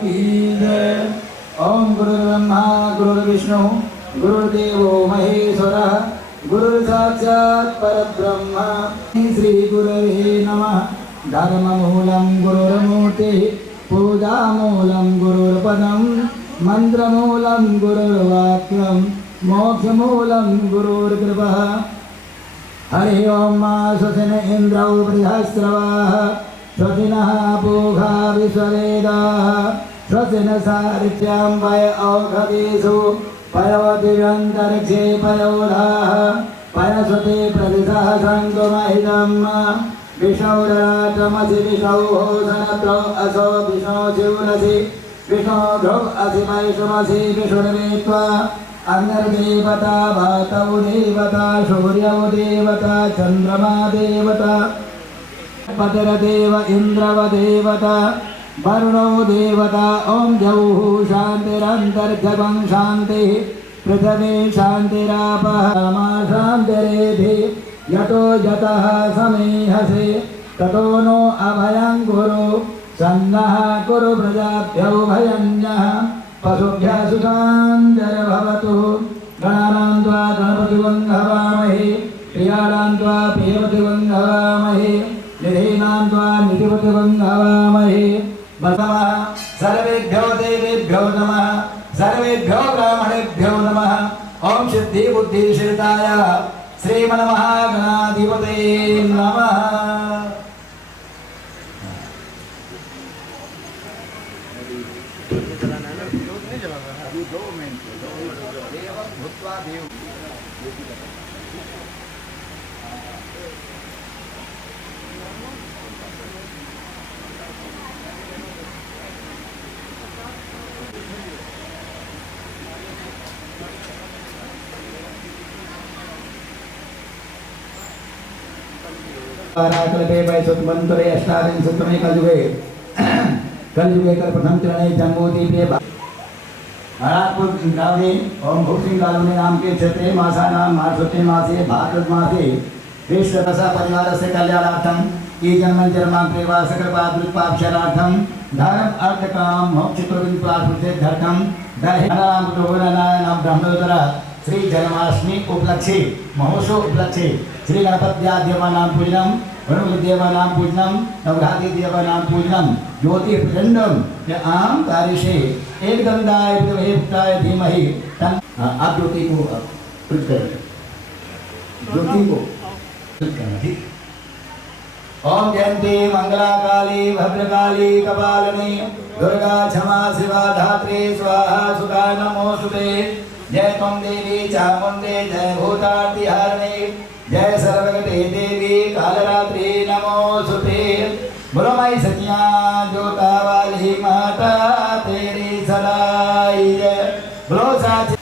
की जय। ओम गुरुर्ब्रह्मा गुरुर्विष्णु गुरुर्देवो महेश्वरः गुरुर्साक्षात् परब्रह्म श्री गुरवे नमः। धर्ममूलं गुरुर्मूर्तिः पूजामूलं गुरुर्पदं मन्त्रमूलं गुरुर्वाक्यं मोक्षमूलं गुरुर्कृपः। हरि ओम स्वस्तिन इंद्रौ बृहस्रवाः स्वस्तिनः पूषा विश्ववेदाः स्वस्तिन सारित्र्यां वय औषधीषु पयोदिव्यन्तरिक्षे पयोधाः पयस्वते प्रदिशः शङ्कुमहितं विष्णुरात्रमसि विष्णोः सनत्रौ असौ विष्णो शिवरसि विष्णोघ्रौ असि वैष्णवसि विष्णुर्वेत्वा अग्निर्देवता वातौ देवता सूर्यौ देवता चंद्रमा देवता पतिर्देव इन्द्रव देवता वरुणो देवता। ओम द्यौः शान्तिरन्तर्गतं शान्तिः पृथिवी शान्तिरापः शान्तिरेधि यतो यतः समीहसे ततो नो अभयं कुरु सन्नः कुरु प्रजाभ्यो भयन्नः पशुभ्यः सुखान्तिर्भवतु। गणानां त्वा गणपतिं हवामहे प्रियाणां त्वा प्रियपतिं हवामहे निधीनां त्वा निधिपतिं हवामहे। नमः सर्वेभ्यो देवेभ्यो नमः सर्वेभ्यो ब्राह्मणेभ्यो नमः। ओम सिद्धि बुद्धि सिद्धाय श्रीमन्महागणाधिपतये नमः। कल्पे वैश्वतमन्त्रे अष्टाविंशतमे कलयुगे प्रथम चरणे जम्बूद्वीपे हरापुर गाँव में ओम भूसिंह कालोनी नाम के क्षेत्रे मासानां मार्गशीर्ष मासे भाद्रपद मासे विश्वदशा परिवार से कल्याणार्थम ये जन्म जन्मा प्रेवा सकल पादुत्पाक्षरार्थम धर्म अर्थ काम मोक्ष प्रवृत्ति प्राप्ति धर्तम दहिनाम दोहनानाम ब्रह्मोत्तर श्री जन्माष्टमी उपलक्षे महोत्सव उपलक्षे श्री गणपत्यादेवानां पूजनम वरुणदेवानां पूजनम नवग्रहादि देवानां पूजनम ज्योति प्रचंडम आम कार्यशे एक गंधाय विद्महे धीमहि तन। आप ज्योति को प्रज्वलित करें ज्योति को ठीक। ओम जयंती मंगला काली भद्रकाली कपालिनी दुर्गा क्षमा शिवा धात्री स्वाहा सुधा नमोस्तुते। जय त्वं देवी चामुंडे जय भूतार्तिहारिणी जय सर्वगते देवी कालरात्रि नमोस्तुते। बोलो माई सतिया जोता वाली माता तेरी सदाई जय। बोलो साच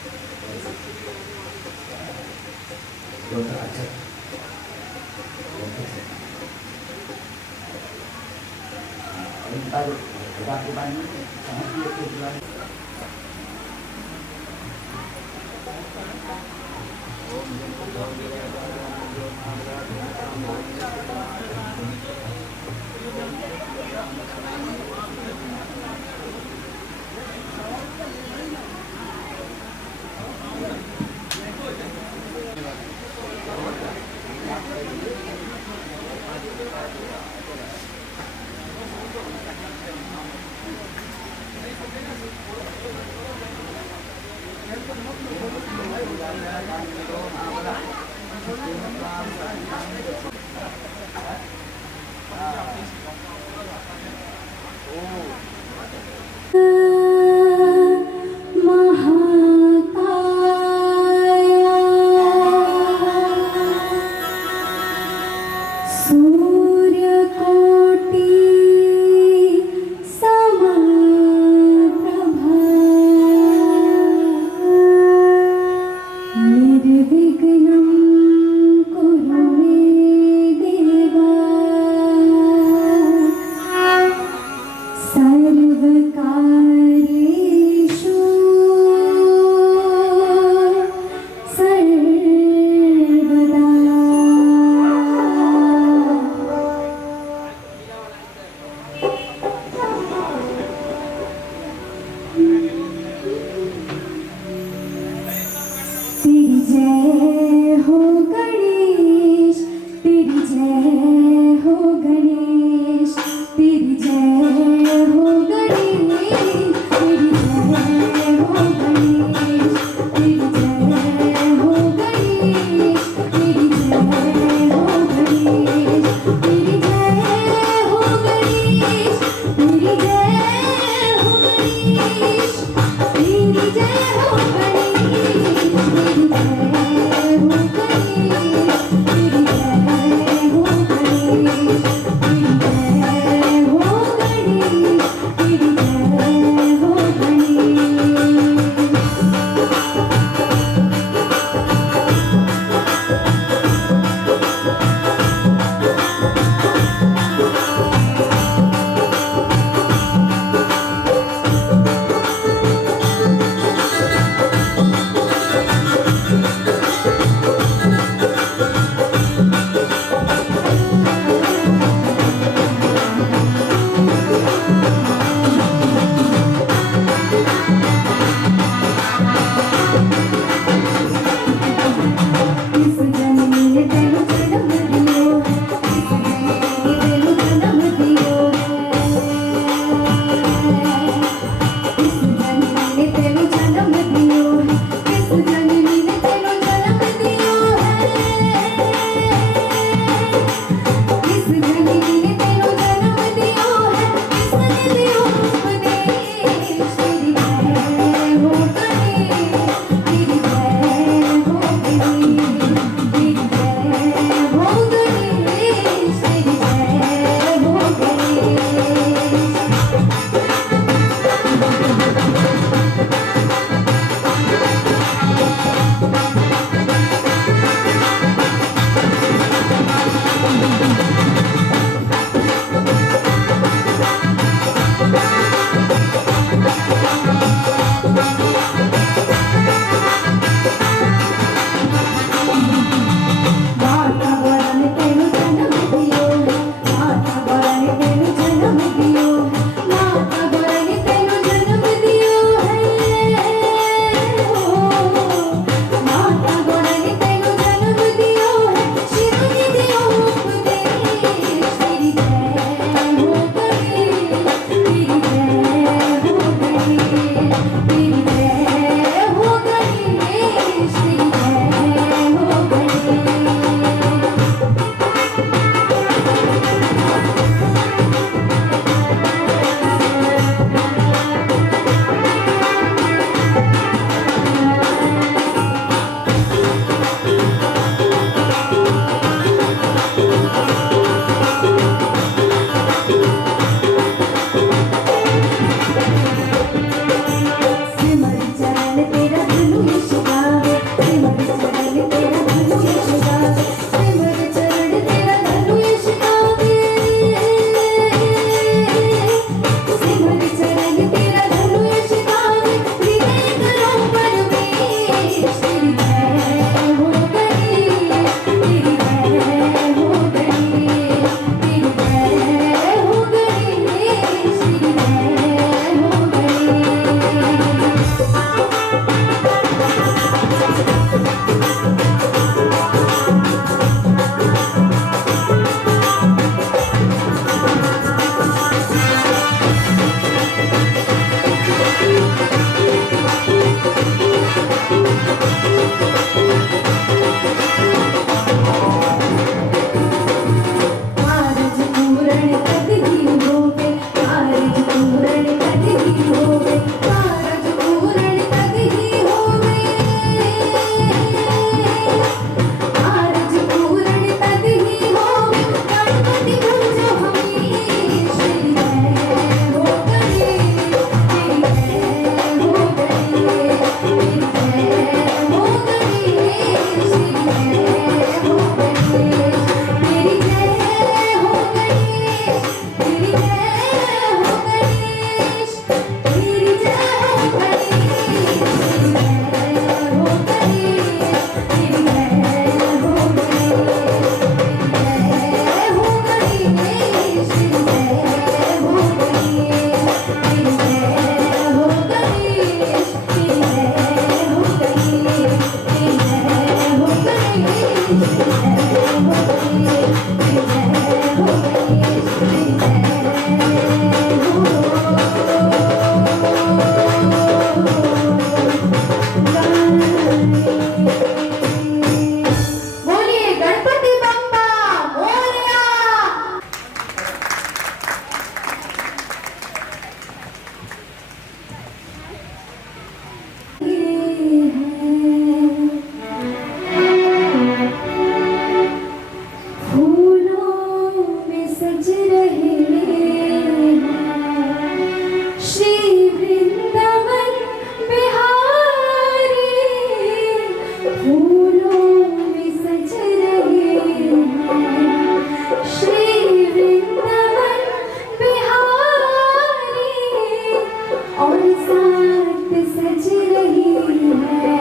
साथ सज रही है।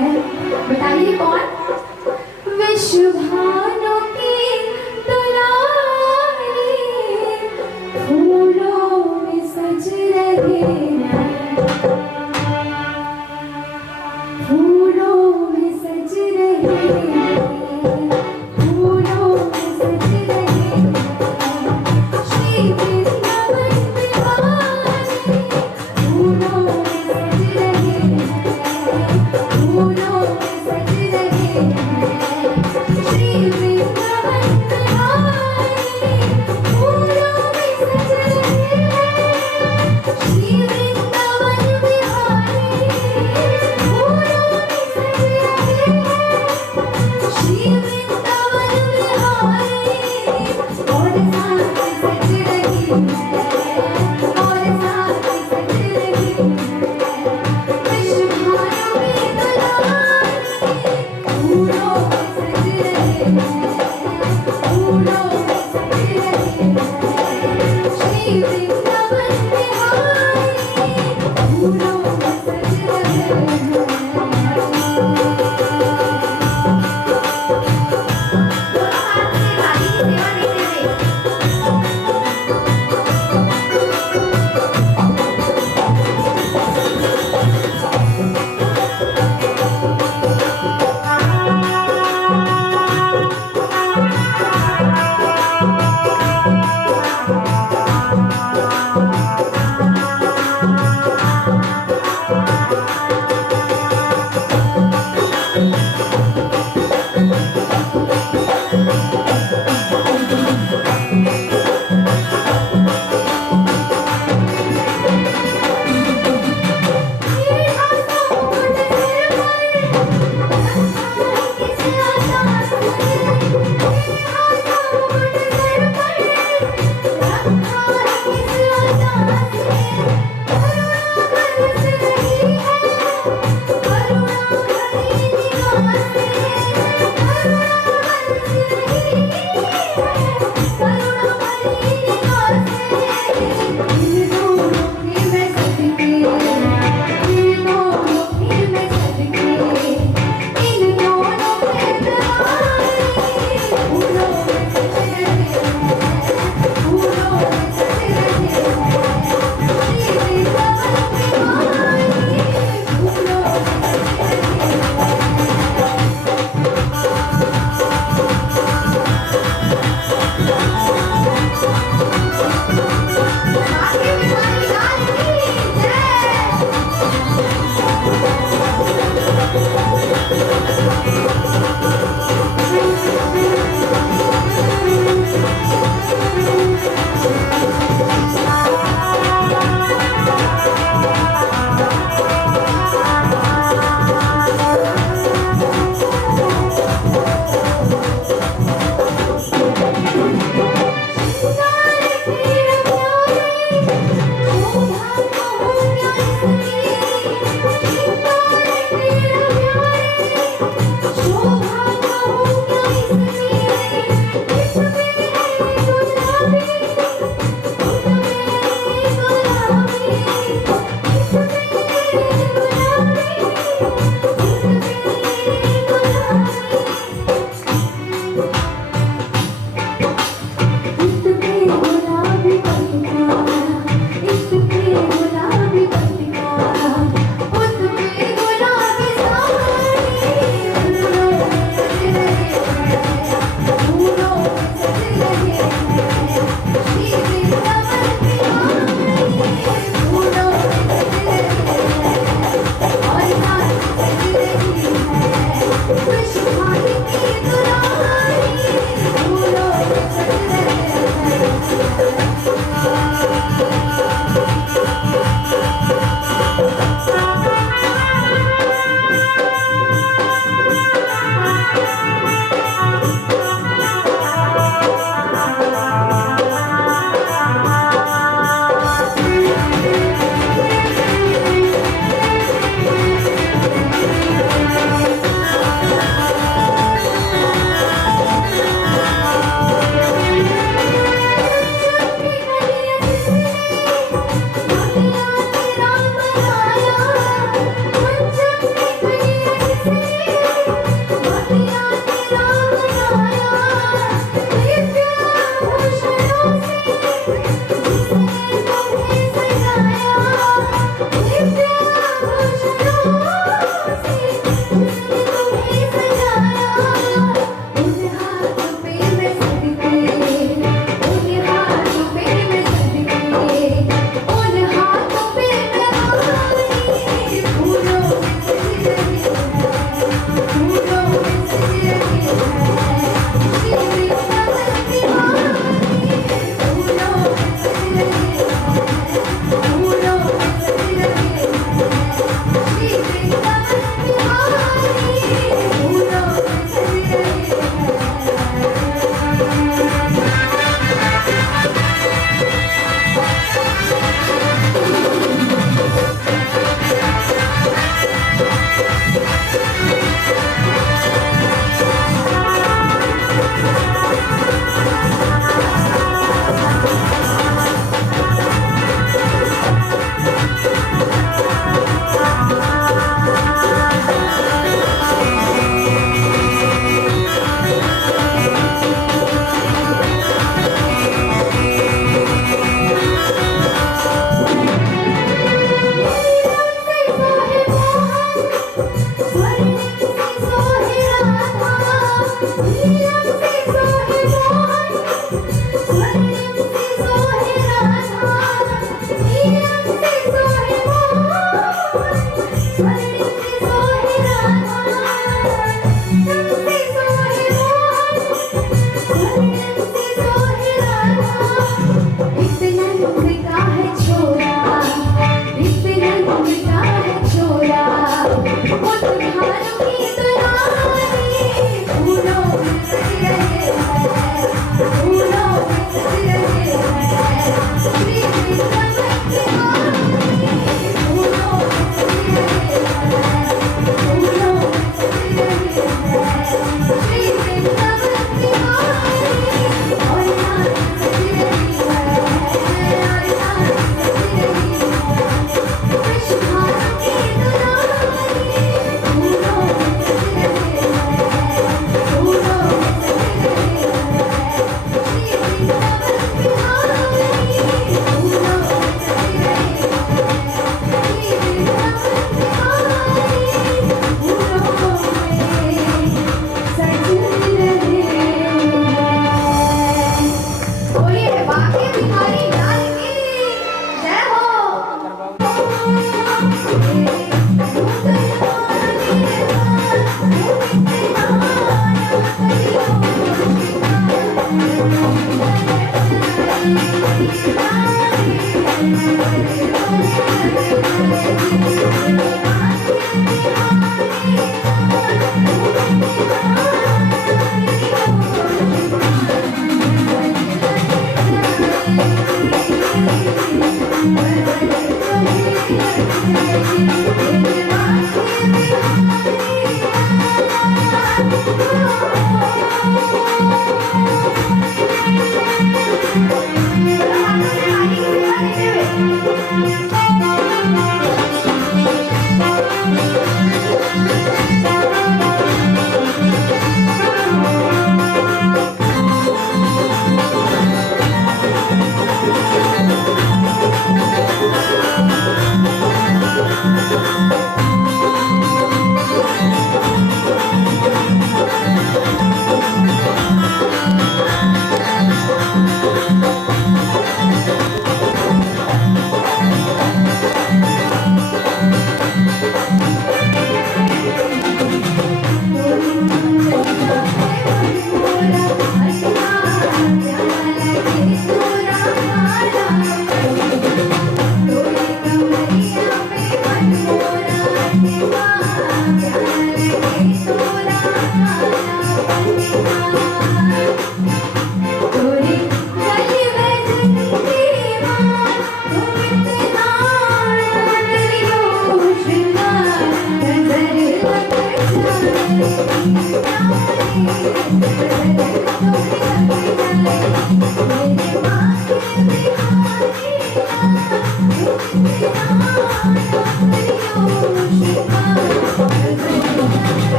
बताइए कौन? विश्व भानु की दुलारी फूलों में सज रही है, फूलों में सज रही है, फूलों में सज रही है। श्री वृंदावन बिहारी फूलों में सज रही है, फूलों में सज रही है। श्री वृंदावन बिहारी फूलों में सज रही है, श्री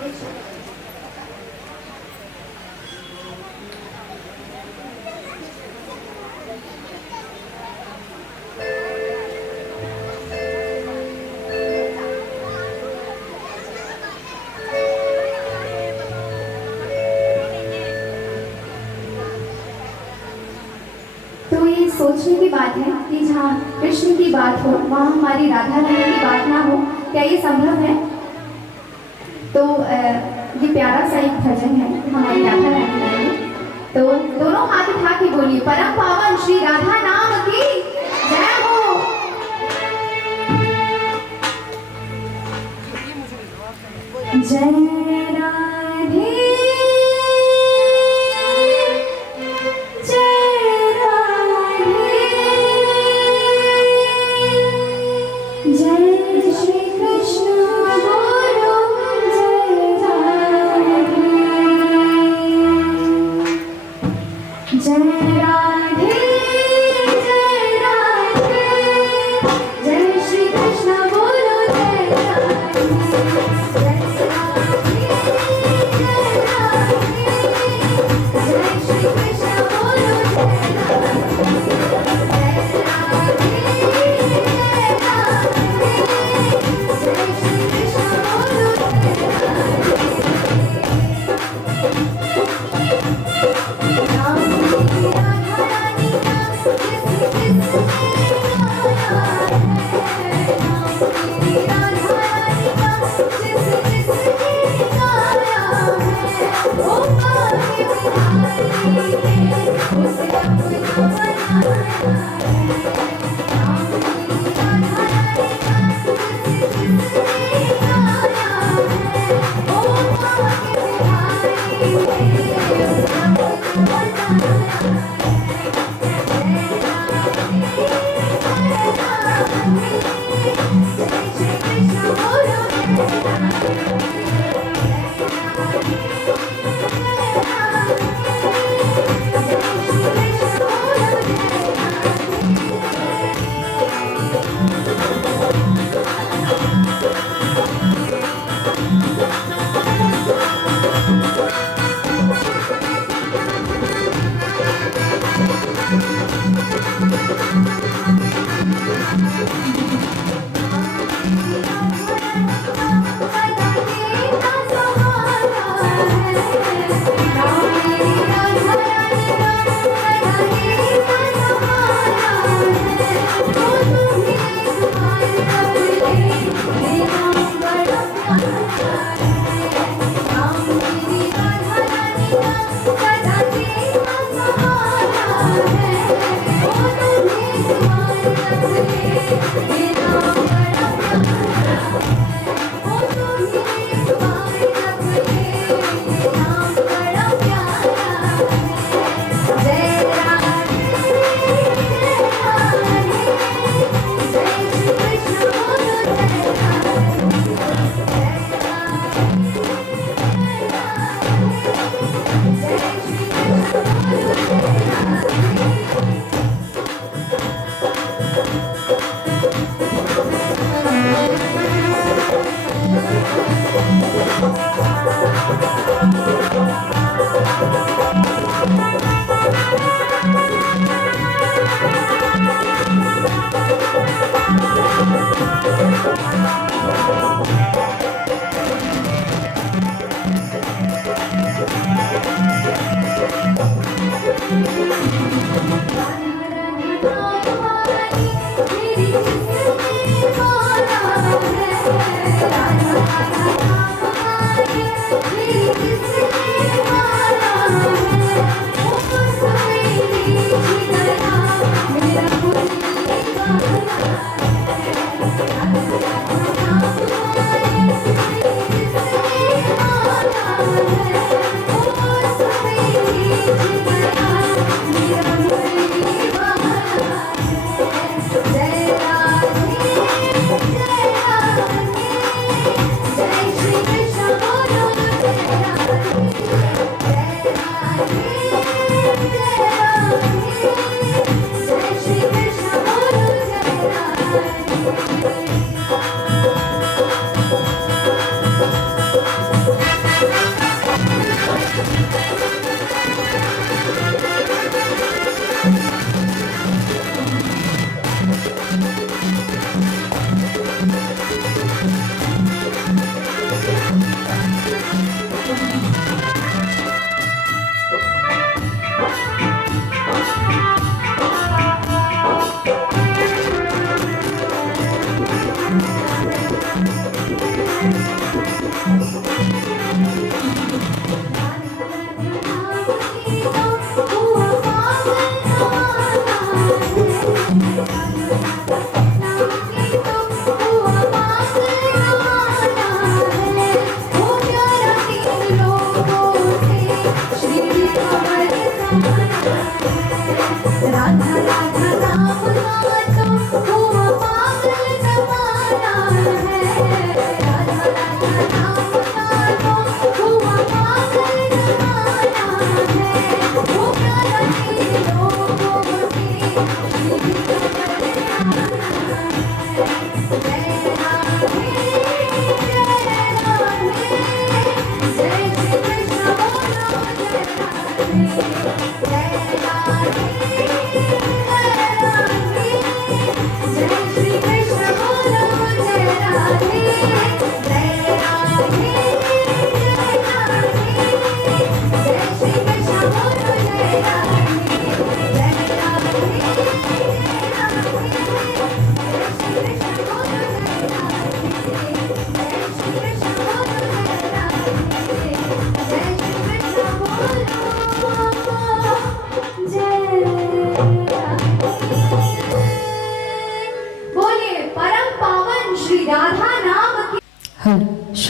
तो ये सोचने की बात है कि जहाँ कृष्ण की बात हो वहाँ हमारी राधा रानी की बात ना हो, क्या ये संभव है? तो ये प्यारा सा एक भजन है हमारी राधा रानी के लिए। तो दोनों हाथ उठा के बोलिए, परम पावन श्री राधा नाम की जय हो। जय राधे जय श्री कृष्ण बोलो जय राधे जय राधे जय श्री कृष्ण बोलो जय राधे जय राधे जय श्री कृष्ण बोलो जय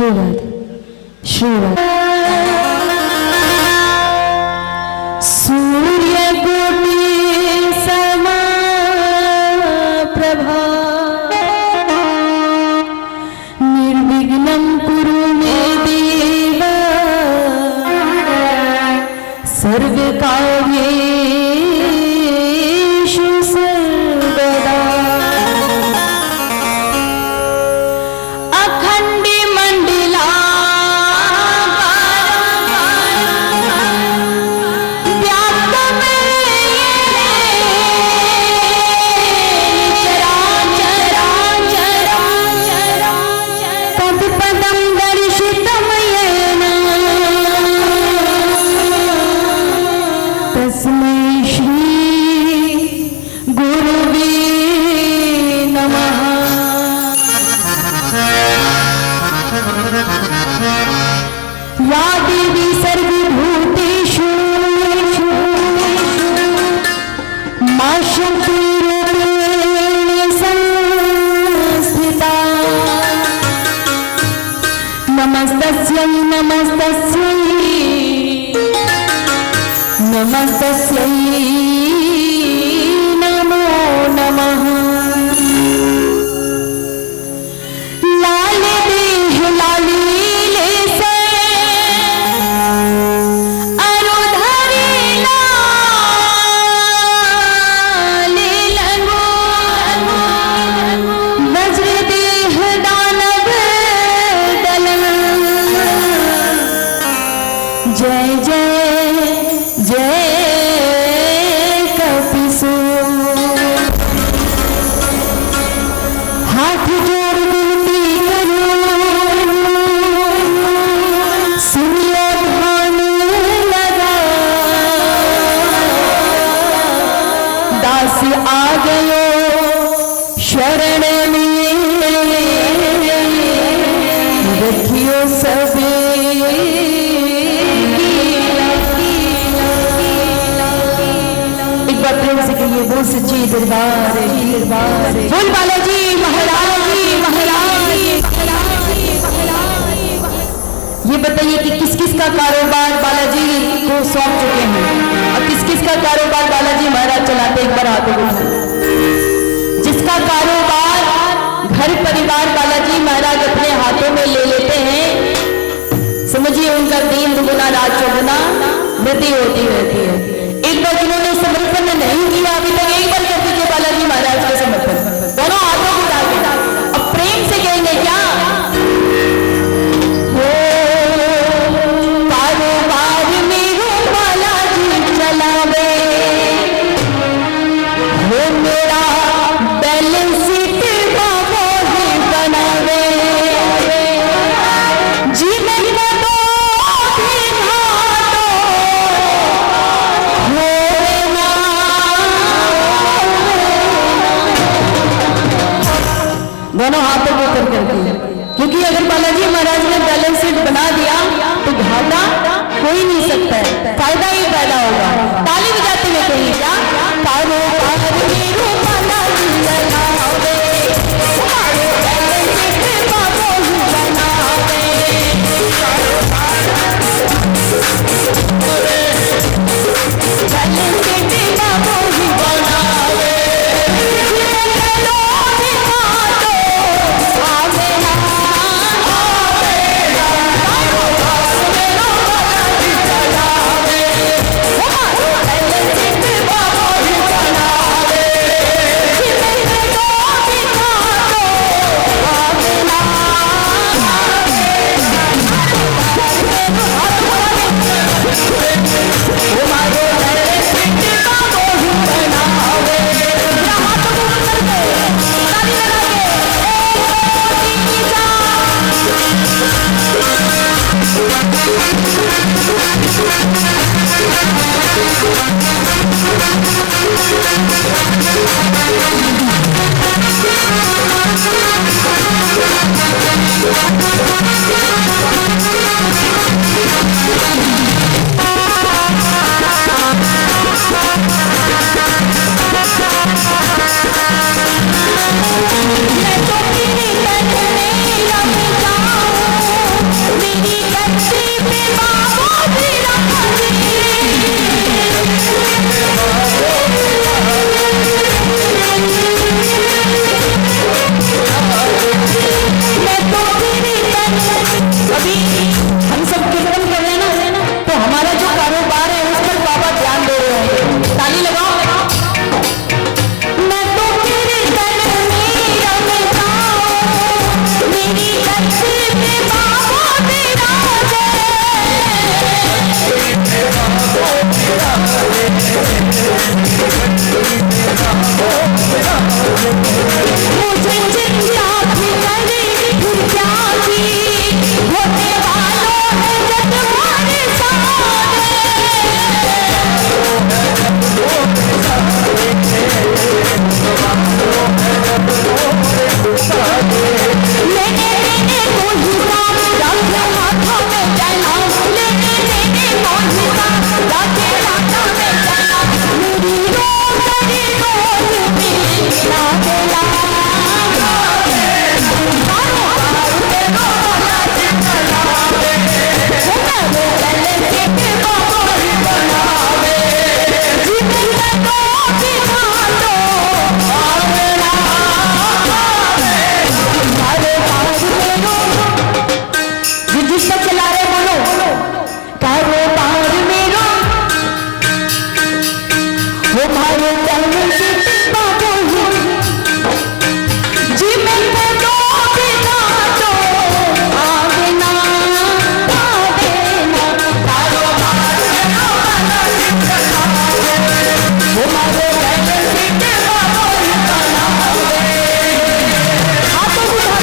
श्रीवाद श्रीवाद सूर्य कोटि समप्रभा निर्विघ्नं कुरु मे देव सर्वकार्येषु सर्वदा या देवी सर्वभूतेषु मा शक्तिरूपेण संस्थिता नमस्तस्यै नमस्तस्यै नमस्तस्यै नमो नमः लाले देह लाली जय जय जय कपिसूर हाथ जोड़ विनती करूं सुन लो ध्यान लगा दास आ गयो शरण में रखियो सबे ये वो सच्ची दरबार बोल बालाजी महाराज ये बताइए कि किस किस का कारोबार बालाजी को सौंप चुके हैं और किस किस का कारोबार बालाजी महाराज चलाते एक बार हाथों को जिसका कारोबार घर परिवार बालाजी महाराज अपने हाथों में ले लेते हैं समझिए उनका दिन दुगुना रात चौगुना वृद्धि होती रहती है। एक बार जिन्होंने समर्पण नहीं किया अभी तक एक बार कर दीजिए बालाजी महाराज का समर्पण दोनों हाथों को डाल अब प्रेम से कहेंगे क्या हो कारोबार मेरो बालाजी चलावे हो मेरा बैलेंस शीट बाबा ही बनावे जीवन में दोनों हाथों को ऊपर करके क्योंकि अगर बालाजी महाराज ने बैलेंस शीट बना दिया तो घाटा हो ही नहीं सकता है फायदा ही फायदा होगा। ताली बजाते हुए कहिए क्या कारोबार मेरो बालाजी चलावे बैलेंस शीट बाबा ही बनावे बैलेंस शीट बाबा ही बनावे मैं तो तेरे तन में रम जाऊं किसका चला रहे बोलो? कारोबार मेरो वो मारो चल से बाबू जी मैं तो बिना तो आगे ना कारोबार वो मारो चल से बाबू हाथों उठा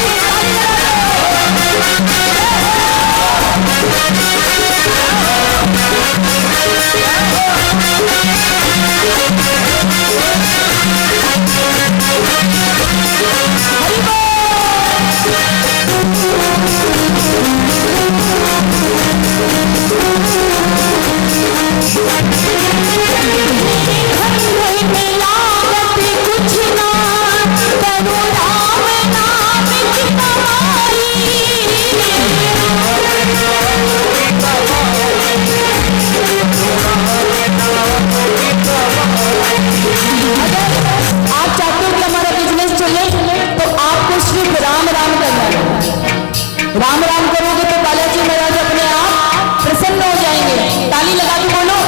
राम राम करोगे तो बालाजी महाराज अपने आप प्रसन्न हो जाएंगे। ताली लगा के बोलो।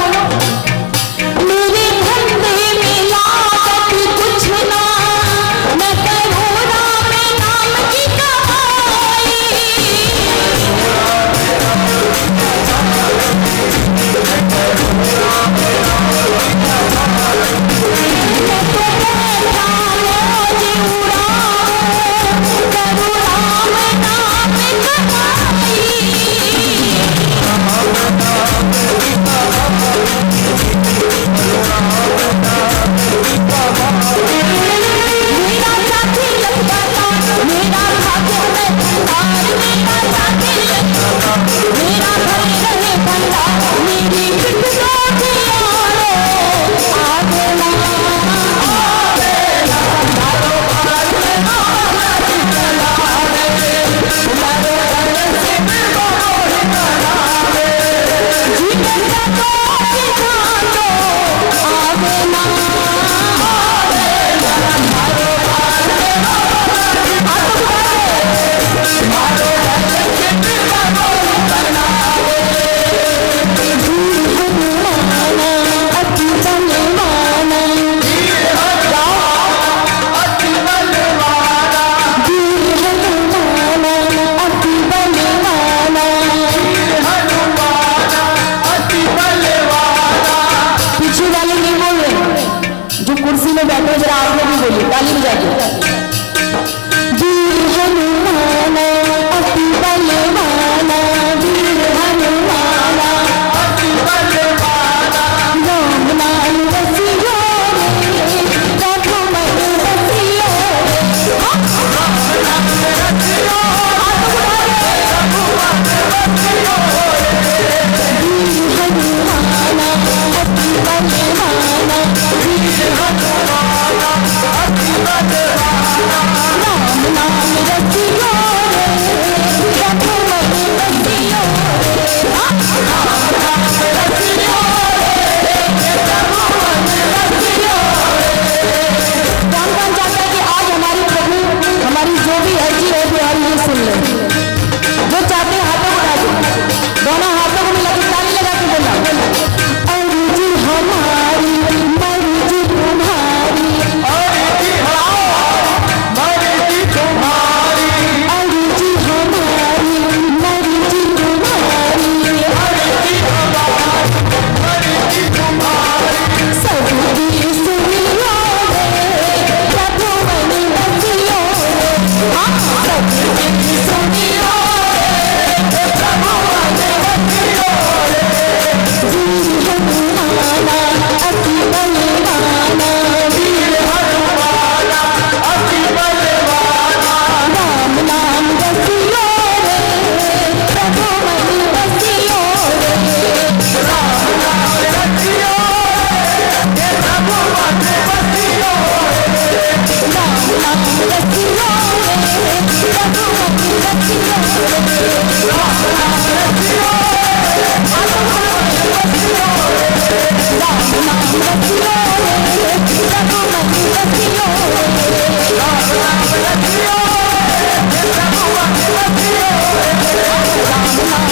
मेरे धंधे में लागत कुछ ना, मैं करूँ राम नाम की कमाई। मैं तो बैठा मौज उड़ाऊं, करूँ राम नाम मेरा साथी लगता था, मेरा भाग्य में भंडार, मेरा साथी लगता, मेरा भरे रहे भंडार, मेरी पिटनो दियारो आगे ना कुर्सी में बैठे जरा आप लोग भी बोलिए, ताली बजाइए। वीर हनुमान अति बलवाना, वीर हनुमान अति बलवाना, राम नाम रसियो रे, रघुमत रसियो रे, राम नाम रसियो, रघुमत रसियो रे, वीर हनुमान अति बलवाना, वीर हनुमान अति बलवाना, राम नाम रसियो रे, रघुमत रसियो रे, राम नाम रसियो रे, रघुमत रसियो रे। कौन कौन चाहता है कि आज हमारी प्रभु हमारी जो भी अर्जी है बिहारी ये सुन ले? जो चाहते हैं हाथों को उठा दो, दोनों हाथों को मिला के ताली लगा के बोला, अर्जी हमारी मर्जी तुम्हारी, अर्जी मर्जी तुम्हारी, अर्जी हमारी मर्जी तुम्हारी, अर्जी हमारी मर्जी तुम्हारी, सबकी सुनियो रे, प्रभु मन बसियो रे, सबकी सुनियो रे, प्रभु मन बसियो रे, वीर हनुमान अति बलवाना, वीर हनुमान अति बलवाना, राम नाम रसियो रे, प्रभु मन बसियो रे, राम नाम रसियो रे, प्रभु मन बसियो रे, राम नाम रसियो रे, प्रभु मन बसियो रे, राम नाम रसियो रे, प्रभु मन बसियो रे, राम नाम रसियो रे, प्रभु मन बसियो रे, राम नाम रसियो रे, प्रभु मन बसियो रे, राम नाम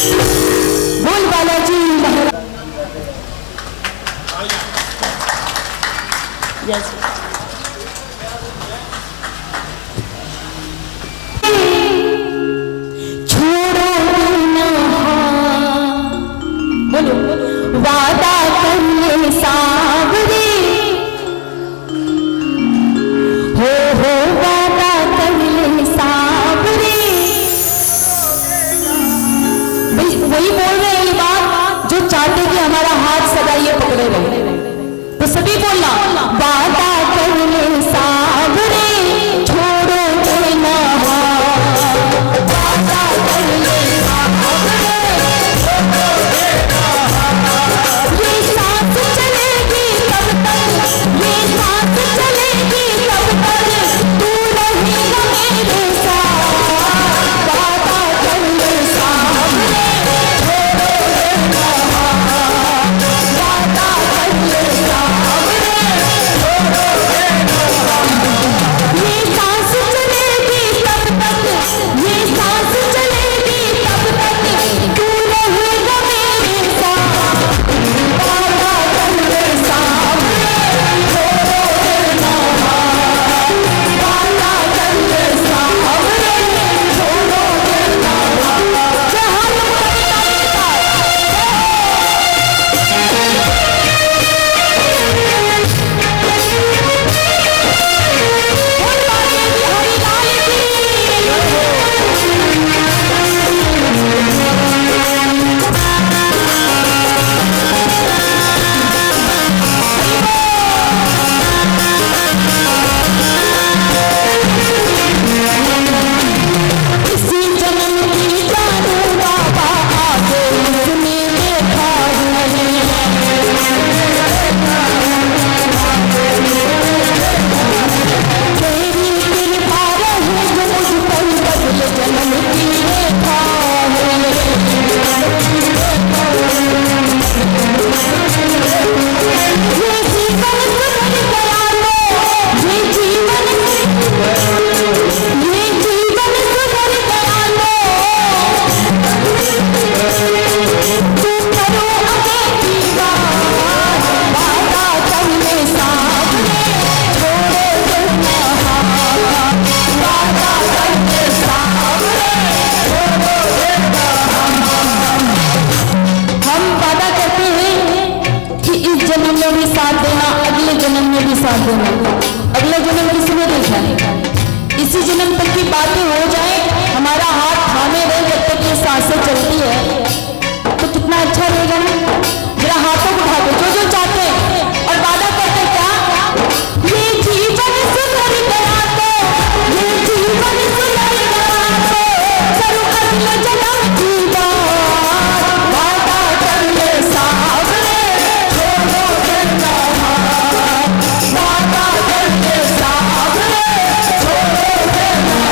बोल बालाजी महाराज। Yes. छोड़ो ना बोलो वादा कर ले सावरे हो वादा कर ले सावरे। वही बोल रहे हैं ये बात जो चाहते कि हमारा हाथ सदा ये पकड़े रहे। तो सभी बोलना वादा कर ले सावरे छोड़ो ना वादा कर ले सावरे। ये सांस चलेगी तब तक ये सांस चलेगी तब तक तू रहेगा मेरे साथ। वादा कर ले सावरे वादा कर ले सावरे। ये सांस चलेगी तब तक ये सांस चलेगी तब तक तू रहेगा मेरे साथ। वादा कर ले सावरे वादा कर ले सावरे छोड़ो ना जहां इसी जन्म की जानू बाबा आगे इसने देखा है। तेरी कृपा रहे जो मुझ पर बदले जन्म की रेखा है। ये जीवन सुधर गया लो ये जीवन सुधर गया लो तू करो आगे की बात। वादा कर ले सावरे छोड़ो ना वादा कर ले सावरे हम वादा करते हैं कि इस जन्म में भी साथ देना अगले जन्म में भी साथ देना। अगला जन्म किसी ने देखा है। इसी जन्म तक की बातें हो जाए हमारा हाथ थामे रहे जब तक ये सांसें चलती है तो कितना अच्छा रहेगा ना। जरा हाथों को उठा दो जो चाहते हैं और वादा करते क्या ये जीवन सुधर गया तो ये जीवन सुधर गया तो करो अगले जन्म की बात। वादा कर ले सावरे छोड़ो ना वादा कर ले सावरे छोड़ो ना।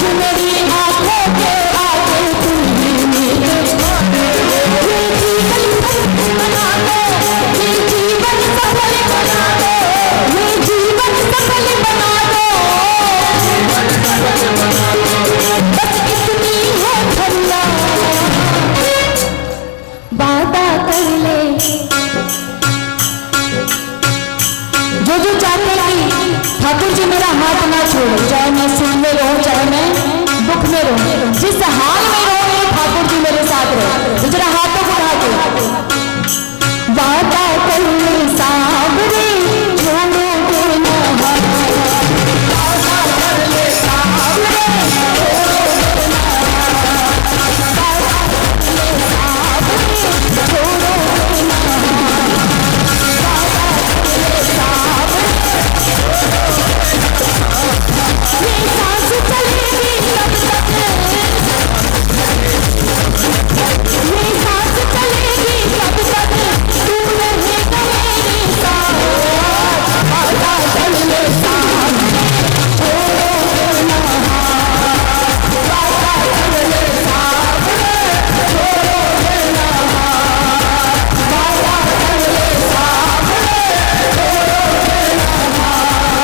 यीशु मेरी आंखों के आगे तू ही मेरे ये जीवन सफल बना दो, ये जीवन सफल बना दो, ये जीवन सफल बना दो, बस इतनी है धन्ना वादा कर ले। जो चाहते कि ठाकुर जी मेरा हाथ ना छोड़ो, चाहे मैं सुख में रहूं चाहे मैं दुख में रहूं, जिस हाल में रहूं ठाकुर जी मेरे साथ रहे। तो जरा हाथों को उठा के वादा कर ले सावरे छोड़ोगे ना हाथ, वादा कर ले सावरे छोड़ोगे ना हाथ, वादा कर ले सावरे छोड़ोगे ना हाथ, वादा कर ले सावरे। ये सांस चलेगी तब तक, ये सांस चलेगी तब तक तू रहेगा मेरे साथ, वादा कर ले सावरे छोड़ोगे ना हाथ, वादा कर ले सावरे छोड़ोगे ना हाथ, वादा कर ले सावरे छोड़ोगे ना हाथ,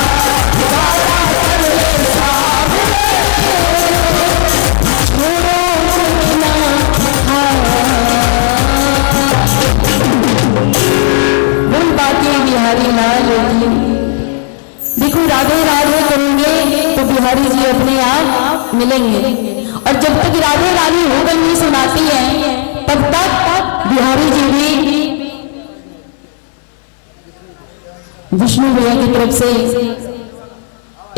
वादा कर ले सावरे छोड़ोगे ना हाथ। बोल बाकी बिहारी लाल की। देखो राधे राधे करेंगे तो बिहारी जी अपने आप मिलेंगे, और जब तक राधे रानी होकर नहीं सुनाती है तब तक बिहारी जी भी विष्णु भैया की तरफ से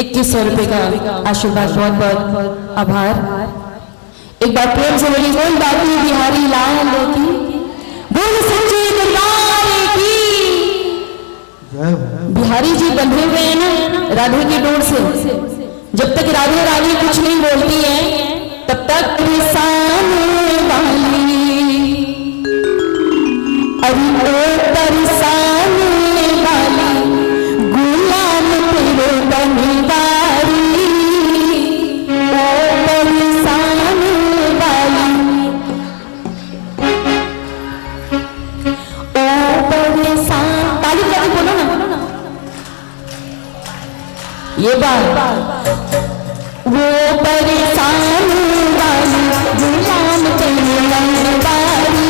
2100 रुपए का आशीर्वाद, बहुत बहुत आभार। एक बार प्रेम से बोली बोल बाकी बिहारी लाल की, बोल सच्चे दरबार की। बिहारी जी बंधे हुए हैं ना राधे की डोर से, जब तक राधे रानी कुछ नहीं बोलती है तब तक सामने वाली, अरे ओ तरसाने वाली गुलाम तेरे बनिवारी, ओ तरसाने वाली, ओ तरसान। ताली बजा के बोलो ना ये बात। वो परेशान वाली गुलाम तेरे बनिवारी,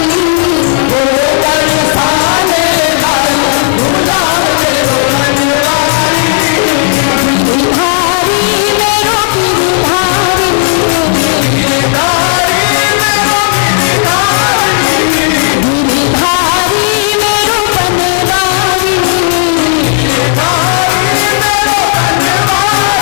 वो परेशान वाली गुलाम तेरे बनिवारी, गिरधारी मेरो गिरधारी, गिरधारी मेरो गिरधारी, गिरधारी मेरो बनवारी, गिरधारी मेरो बनवारी,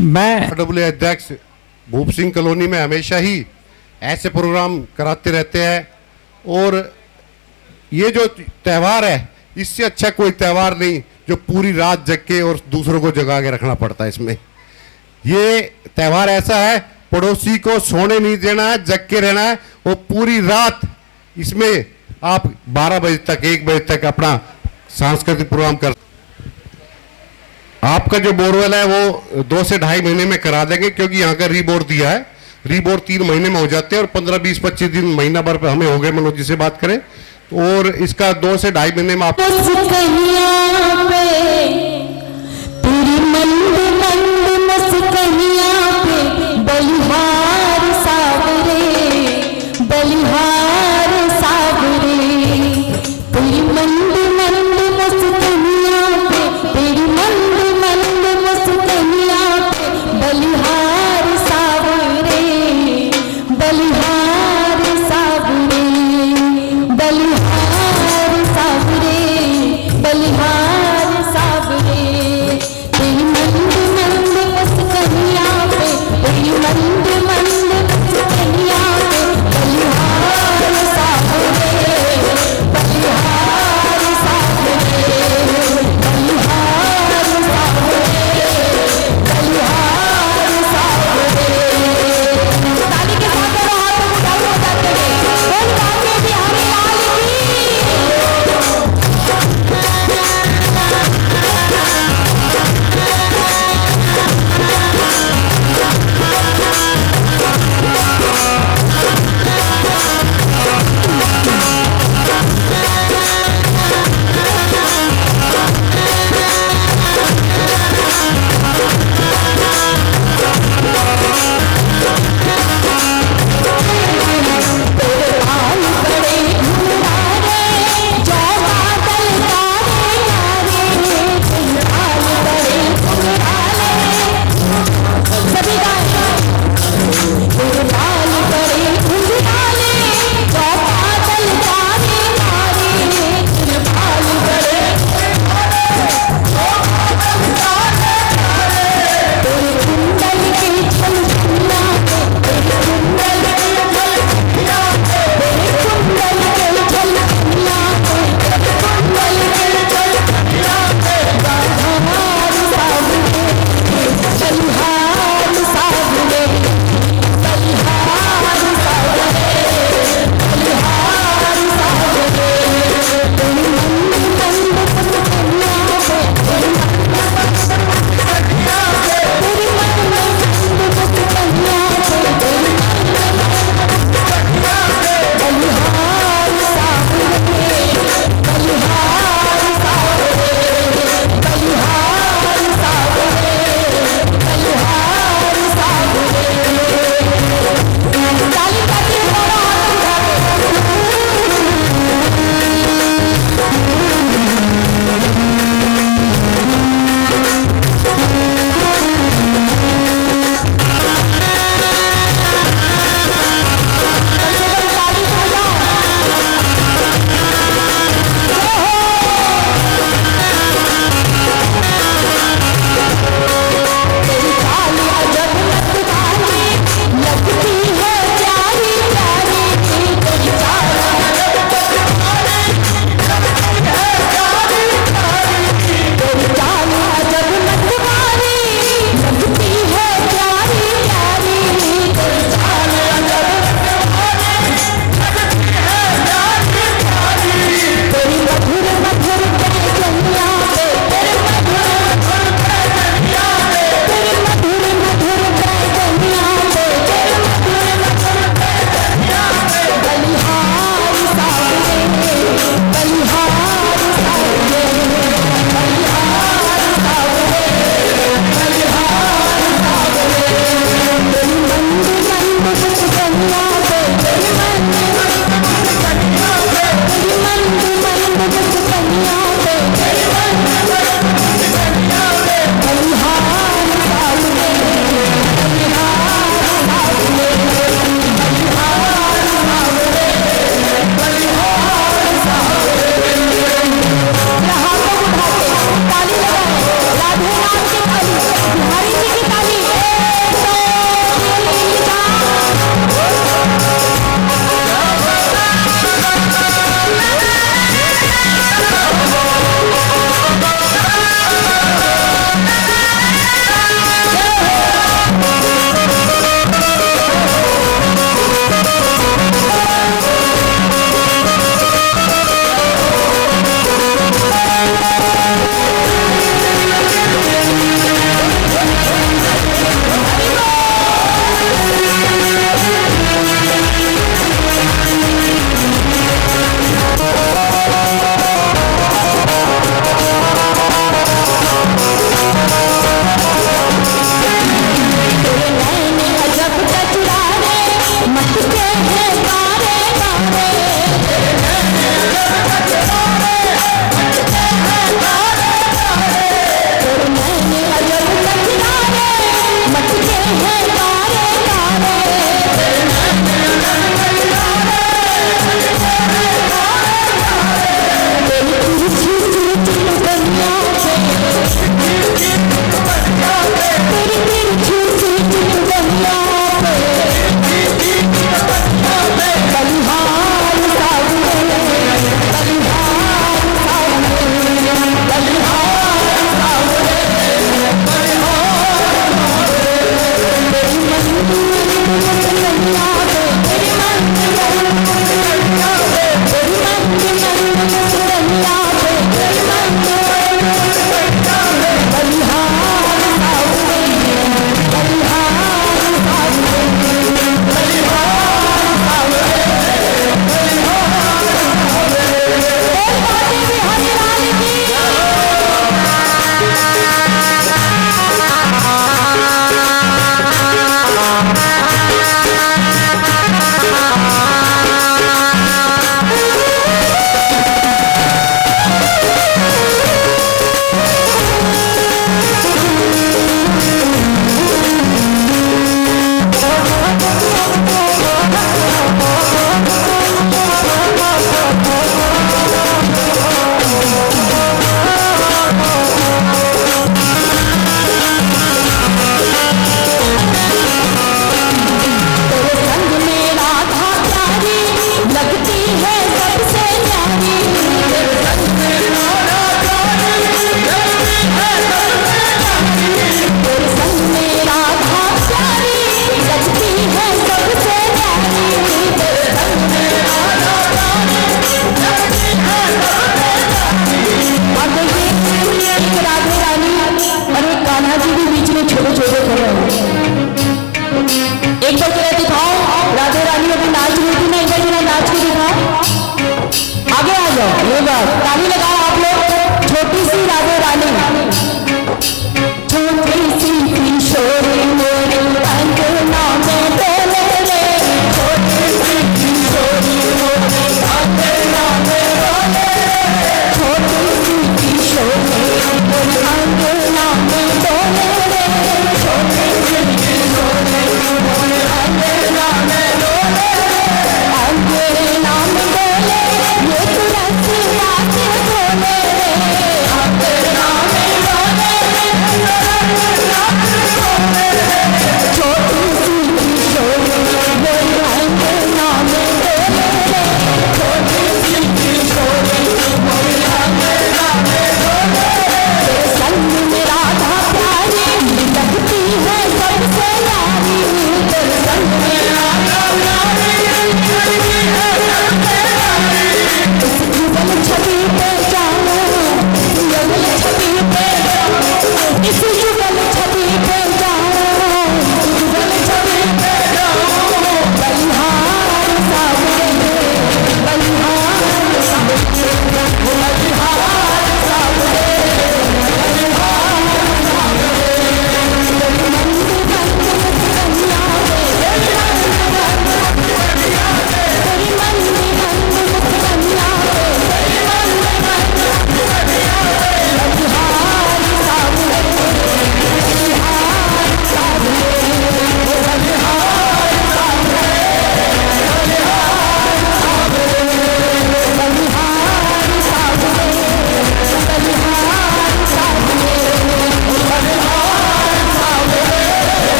मैं डब्ल्यू अध्यक्ष भूप सिंह कॉलोनी में हमेशा ही ऐसे प्रोग्राम कराते रहते हैं और ये जो त्यौहार है इससे अच्छा कोई त्यौहार नहीं जो पूरी रात जग के और दूसरों को जगा के रखना पड़ता है। इसमें ये त्यौहार ऐसा है पड़ोसी को सोने नहीं देना है, जग के रहना है और पूरी रात इसमें आप 12 बजे तक 1 बजे तक अपना सांस्कृतिक प्रोग्राम कर। आपका जो बोरवेल है वो 2 से 2.5 महीने में करा देंगे क्योंकि यहाँ का रीबोर दिया है। रीबोर 3 महीने में हो जाते हैं और 15, 20, 25 दिन महीना भर पे हमें हो गए मनोज जी से बात करें और इसका 2 से 2.5 महीने में आप बलिहार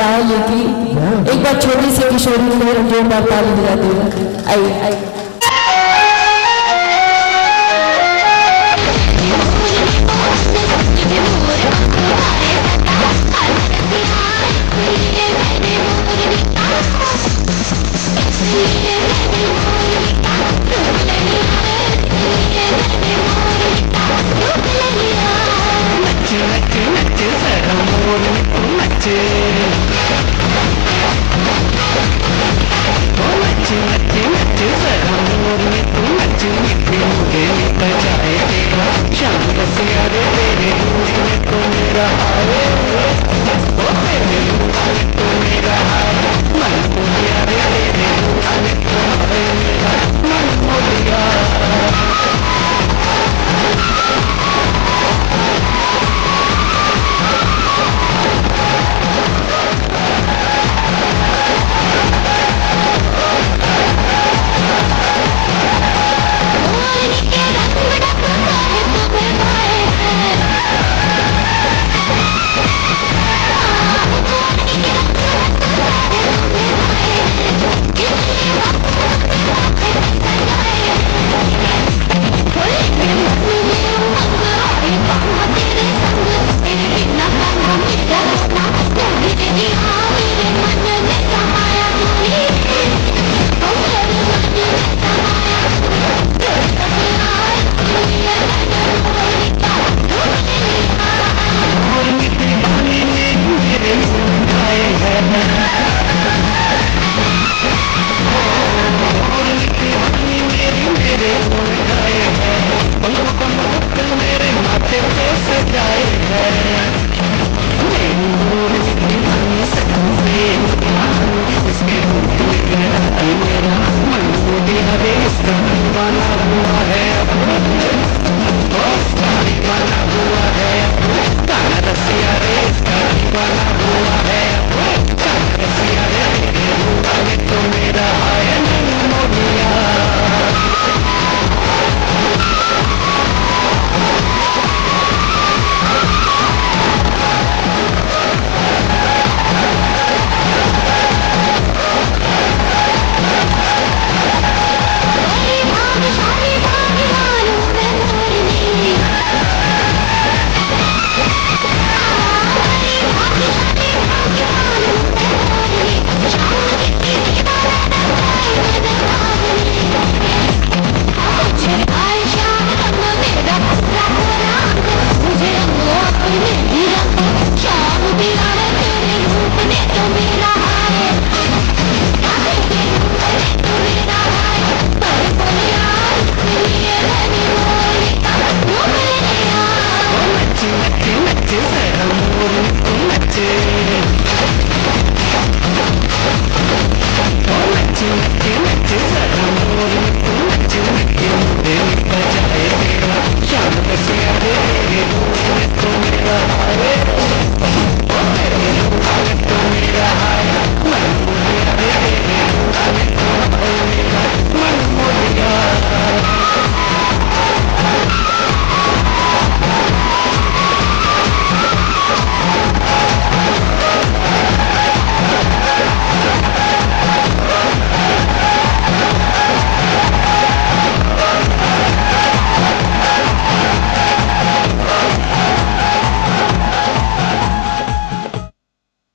महिलाएं लेके एक बार छोटी सी किशोरी फिर जो बार ताली बजाती है। आइए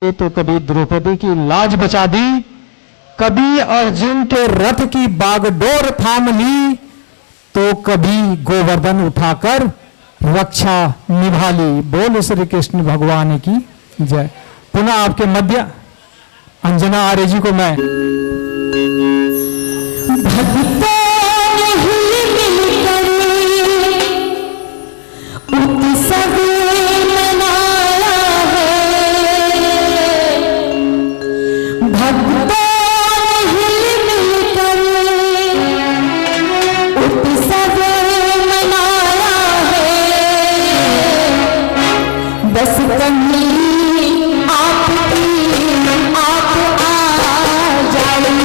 तो कभी द्रौपदी की लाज बचा दी, कभी अर्जुन के रथ की बागडोर थाम ली, तो कभी गोवर्धन उठाकर रक्षा निभा ली। बोल श्री कृष्ण भगवान की जय। पुनः आपके मध्य अंजना आर्य जी को मैं आप आ जाए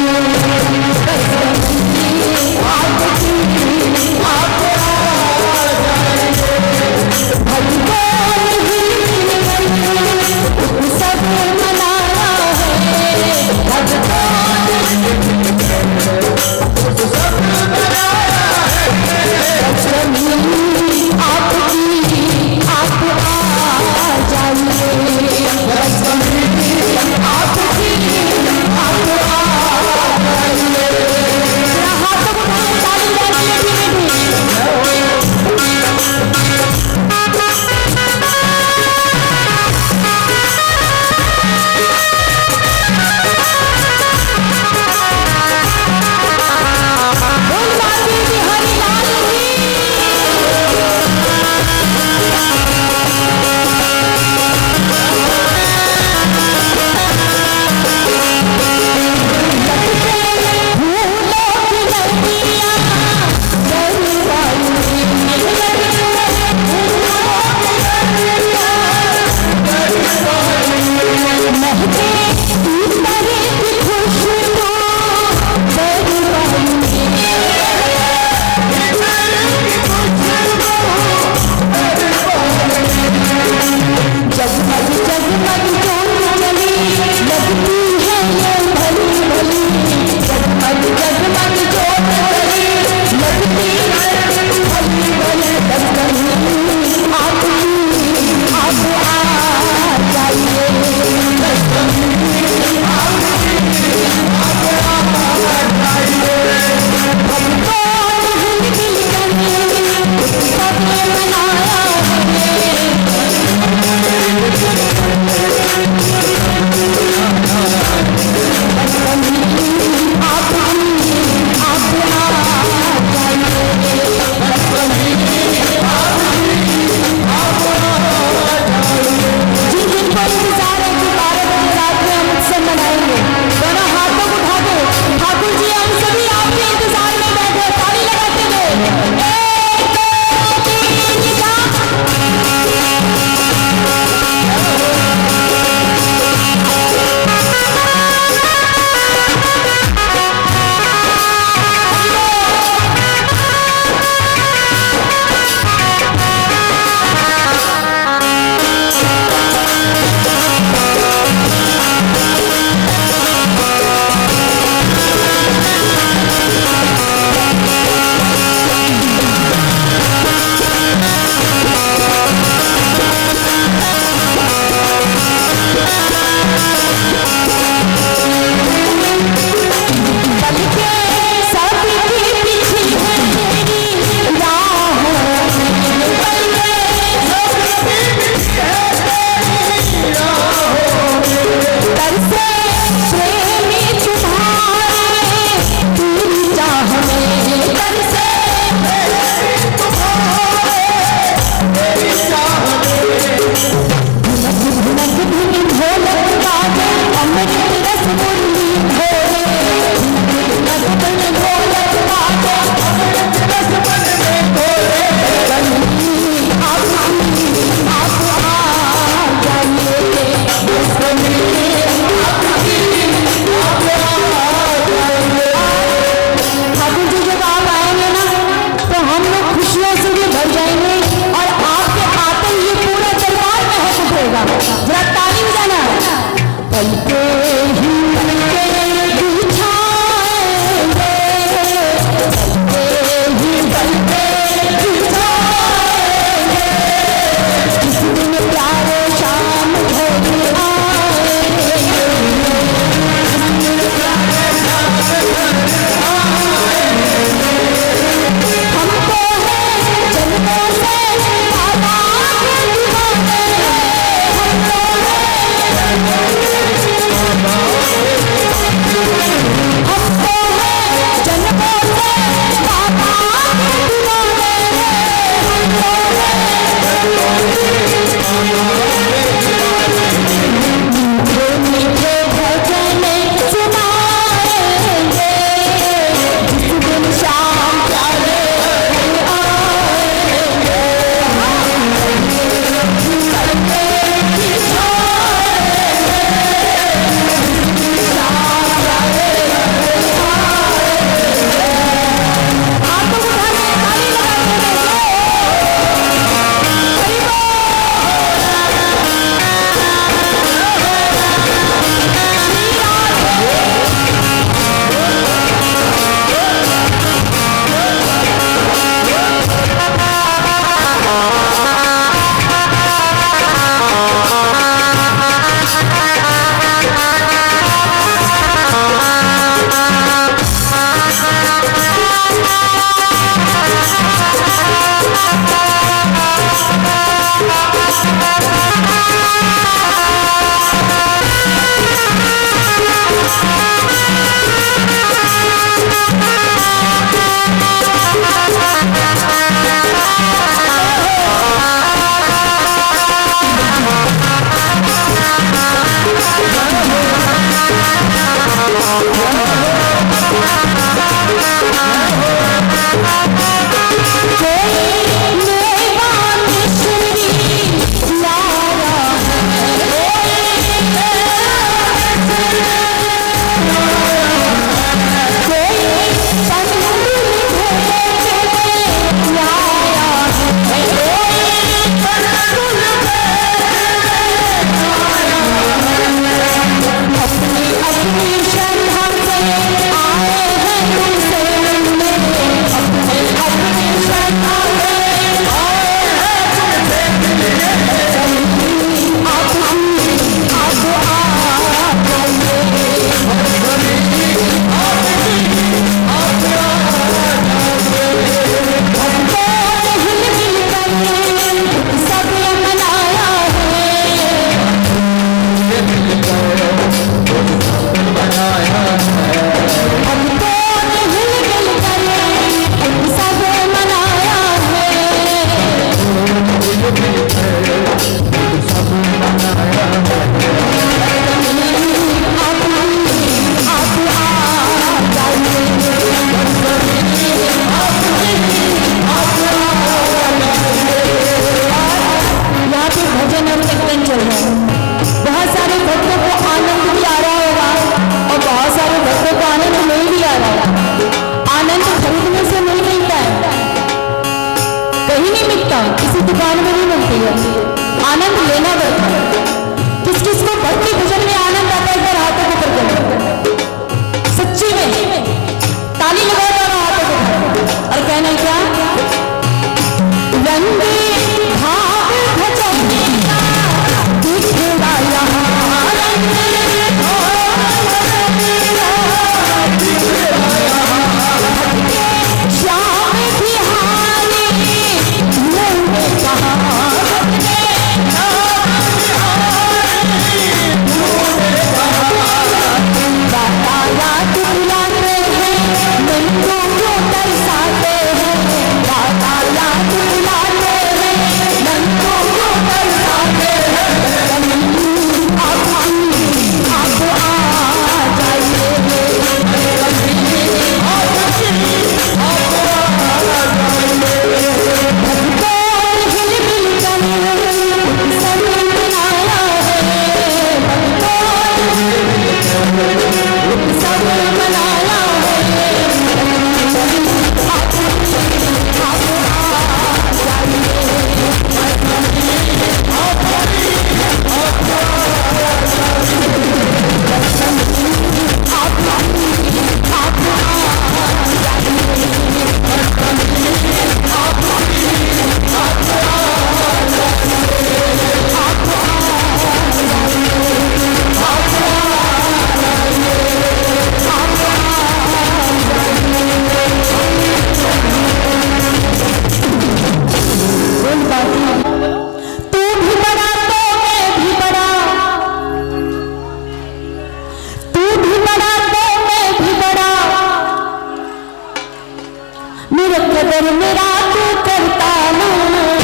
चलते ही बिछाएंगे, चलते ही बिछाएंगे, जिस दिन प्यारे शाम घर आएंगे, हमको है जन्मों से बाबा के दीवाने, हमको है जन्मों से बाबा के दीवाने, मीठे मीठे भजन सुनाएंगे, जिस दिन शाम प्यारे आएंगे, याद करता हूँ।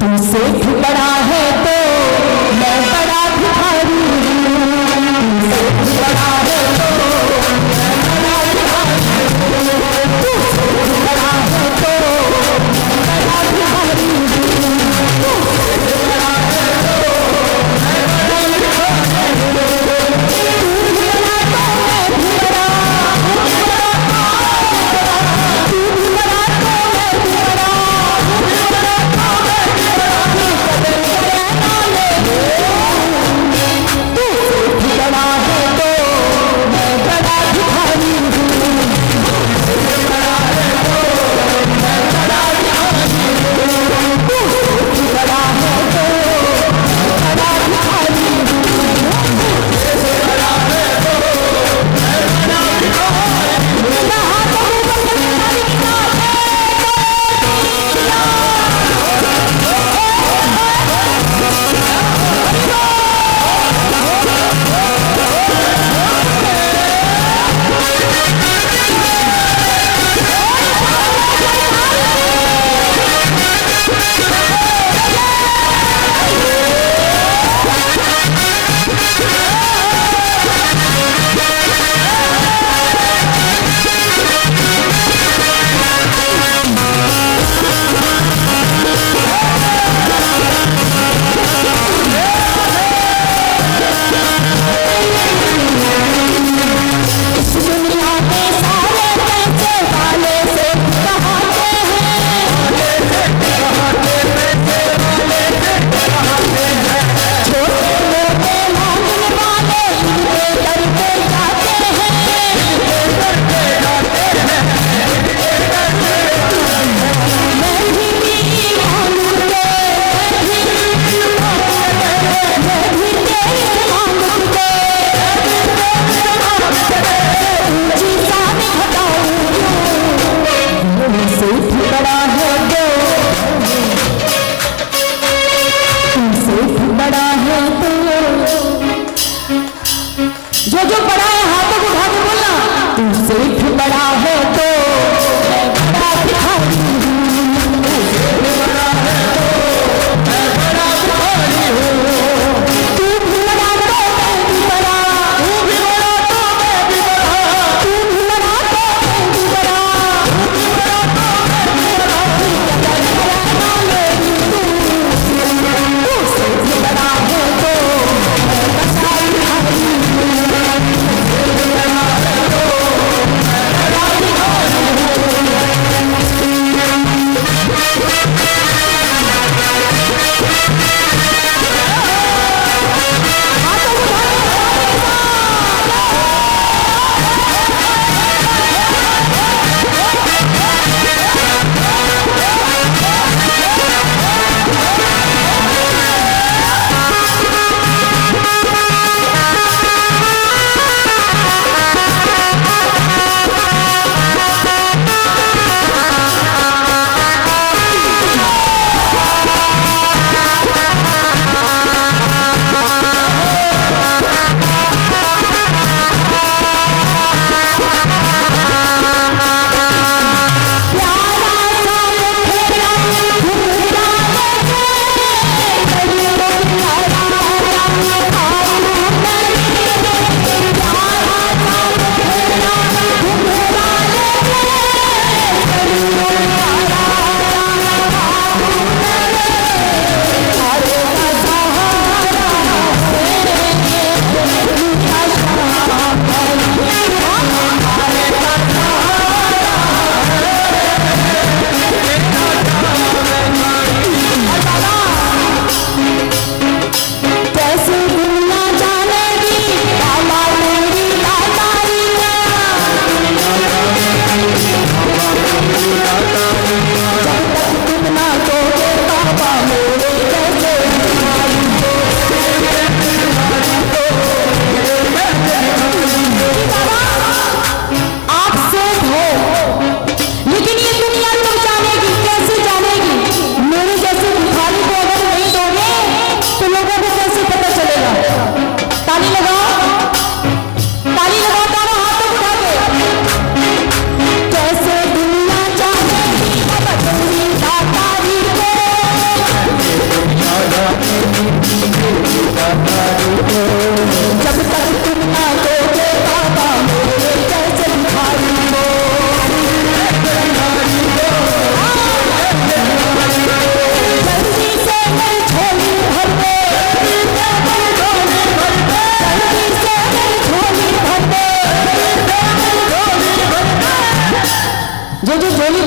तुमसे भी बड़ा है तो मैं बड़ा भिखारी हूँ। तुमसे भी बड़ा है तो मैं बड़ा भिखारी हूँ। तुमसे भी बड़ा है तो मैं बड़ा भिखारी हूँ। तुमसे भी बड़ा है तो मैं बड़ा भिखारी हूँ। तू भी बड़ा तो मैं भी बड़ा, तू भी बड़ा तो मैं भी बड़ा, तू भी बड़ा तो मैं भी बड़ा, तू भी बड़ा तो मैं भी बड़ा।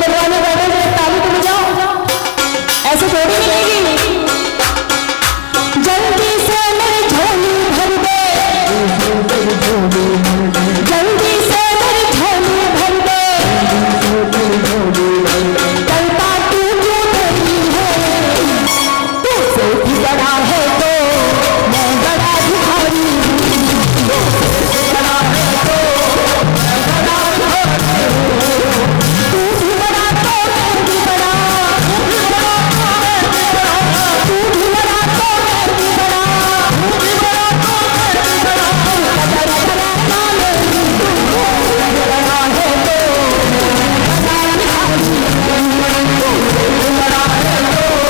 बनवाने बैठे थे ताली तो बजाओ, ऐसे थोड़ी मिलेगी। जल्दी से मेरी झोली भर दे, जल्दी से मेरी झोली भर दे, कलता तू क्यों नहीं है, तू से भी बड़ा है तो मैं बड़ा भिखारी, बड़ा है तो मैं बड़ा भिखारी, तू भी बड़ा तो मैं भी बड़ा, तू भी बड़ा तो मैं भी बड़ा, तू भी बड़ा तो मैं भी बड़ा, तू भी बड़ा तो मैं भी बड़ा, कदर कराना मेरी तू बड़ा है तो मैं बड़ा भिखारी, तू बड़ा है तो मैं बड़ा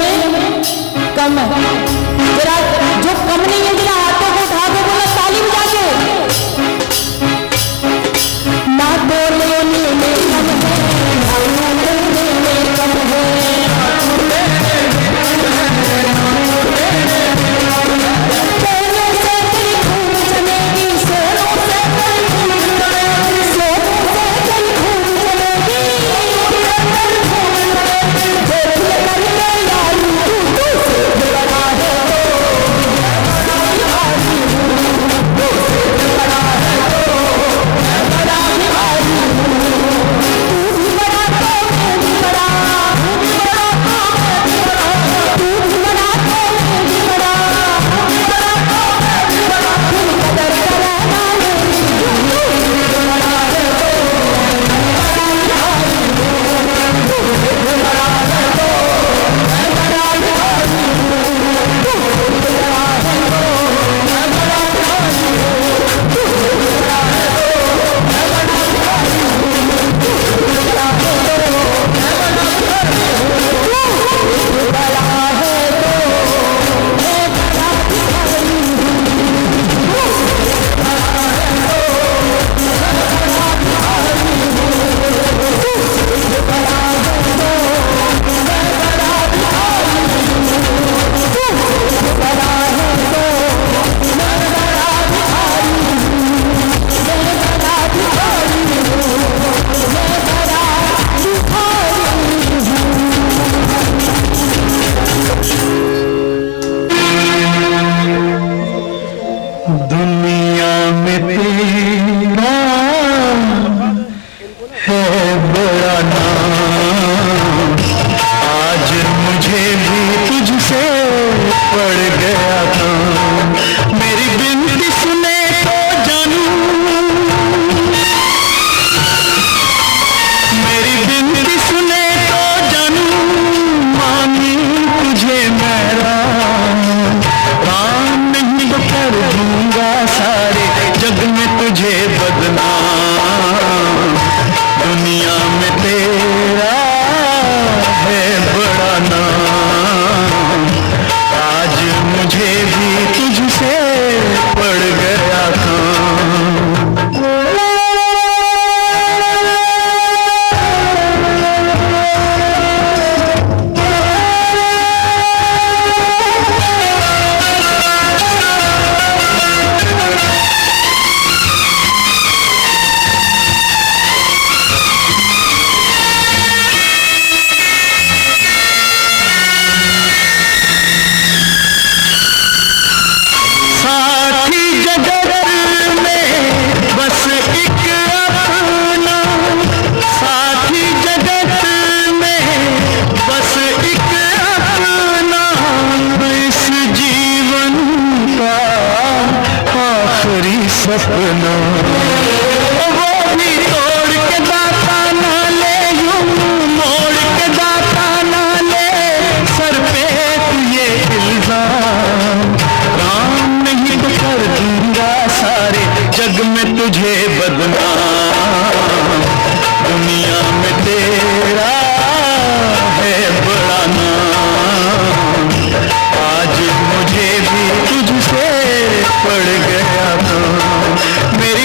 कम है, जरा जो कम नहीं है जरा हाथों को उठा के बोला ताली बजा के, ना बोले में कम है, ना बोले में कम है, बोले से तेरी खून चलेगी, सोनों से तेरी खून चलेगी, सोनों से तेरी खून चलेगी, बोले कर ले यार तू से बड़ा है तो अपना, वो भी तोड़ के दाता ना ले, यूं मोड़ के दाता ना ले, सर पे तू ये इल्जाम, काम नहीं तो कर दूंगा सारे जग में तुझे बदनाम, दुनिया में तेरा है बड़ा नाम, आज मुझे भी तुझसे पड़ गया था, मेरी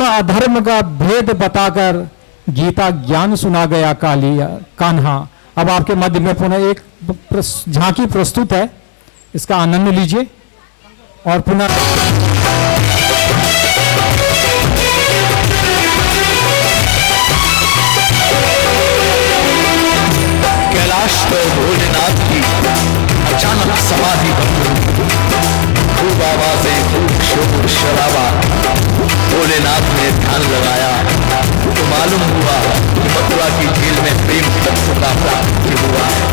धर्म अधर्म का भेद बताकर गीता ज्ञान सुना गया कान्हा। अब आपके मध्य में पुनः एक झांकी प्रस्तुत है, इसका आनंद लीजिए और पुनः कैलाश पर भोलेनाथ की अचानक समाधि भंग, खूब आवाजें, खूब शोर शराबा। भोलेनाथ ने ध्यान लगाया तो मालूम हुआ कि मथुरा की जेल में प्रेम तत्व का प्राप्ति हुआ है।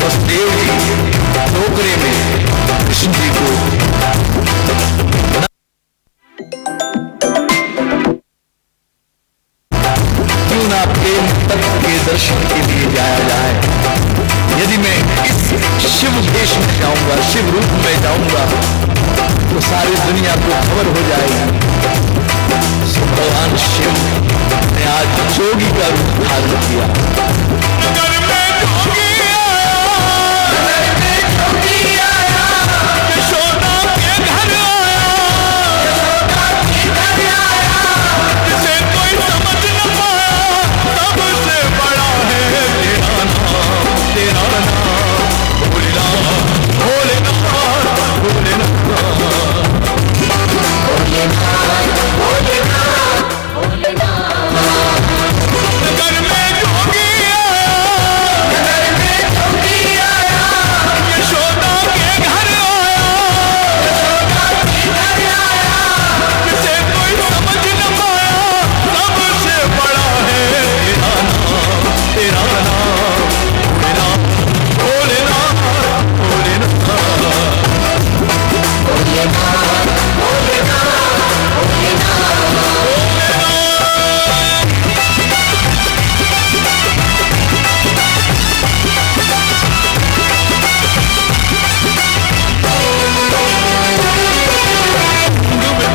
बस देव जी टोकरे में कृष्ण जी को क्यों ना प्रेम तत्व के दर्शन के लिए जाया जाए। यदि मैं इस शिव देश में जाऊंगा, शिव रूप में जाऊंगा, तो सारी दुनिया को खबर हो जाएगी। सो भगवान शिव ने आज जोगी का रूप धारण किया। नगर में जोगी आया, यशोदा के घर आया, जिसे कोई समझ न पाया, सबसे बड़ा है तेरा नाम, तेरा नाम भोलेनाथ, भोलेनाथ, नगर में जोगी आया, यशोदा के घर आया, जिसे कोई समझ न पाया, सबसे बड़ा है तेरा नाम, तेरा नाम भोलेनाथ,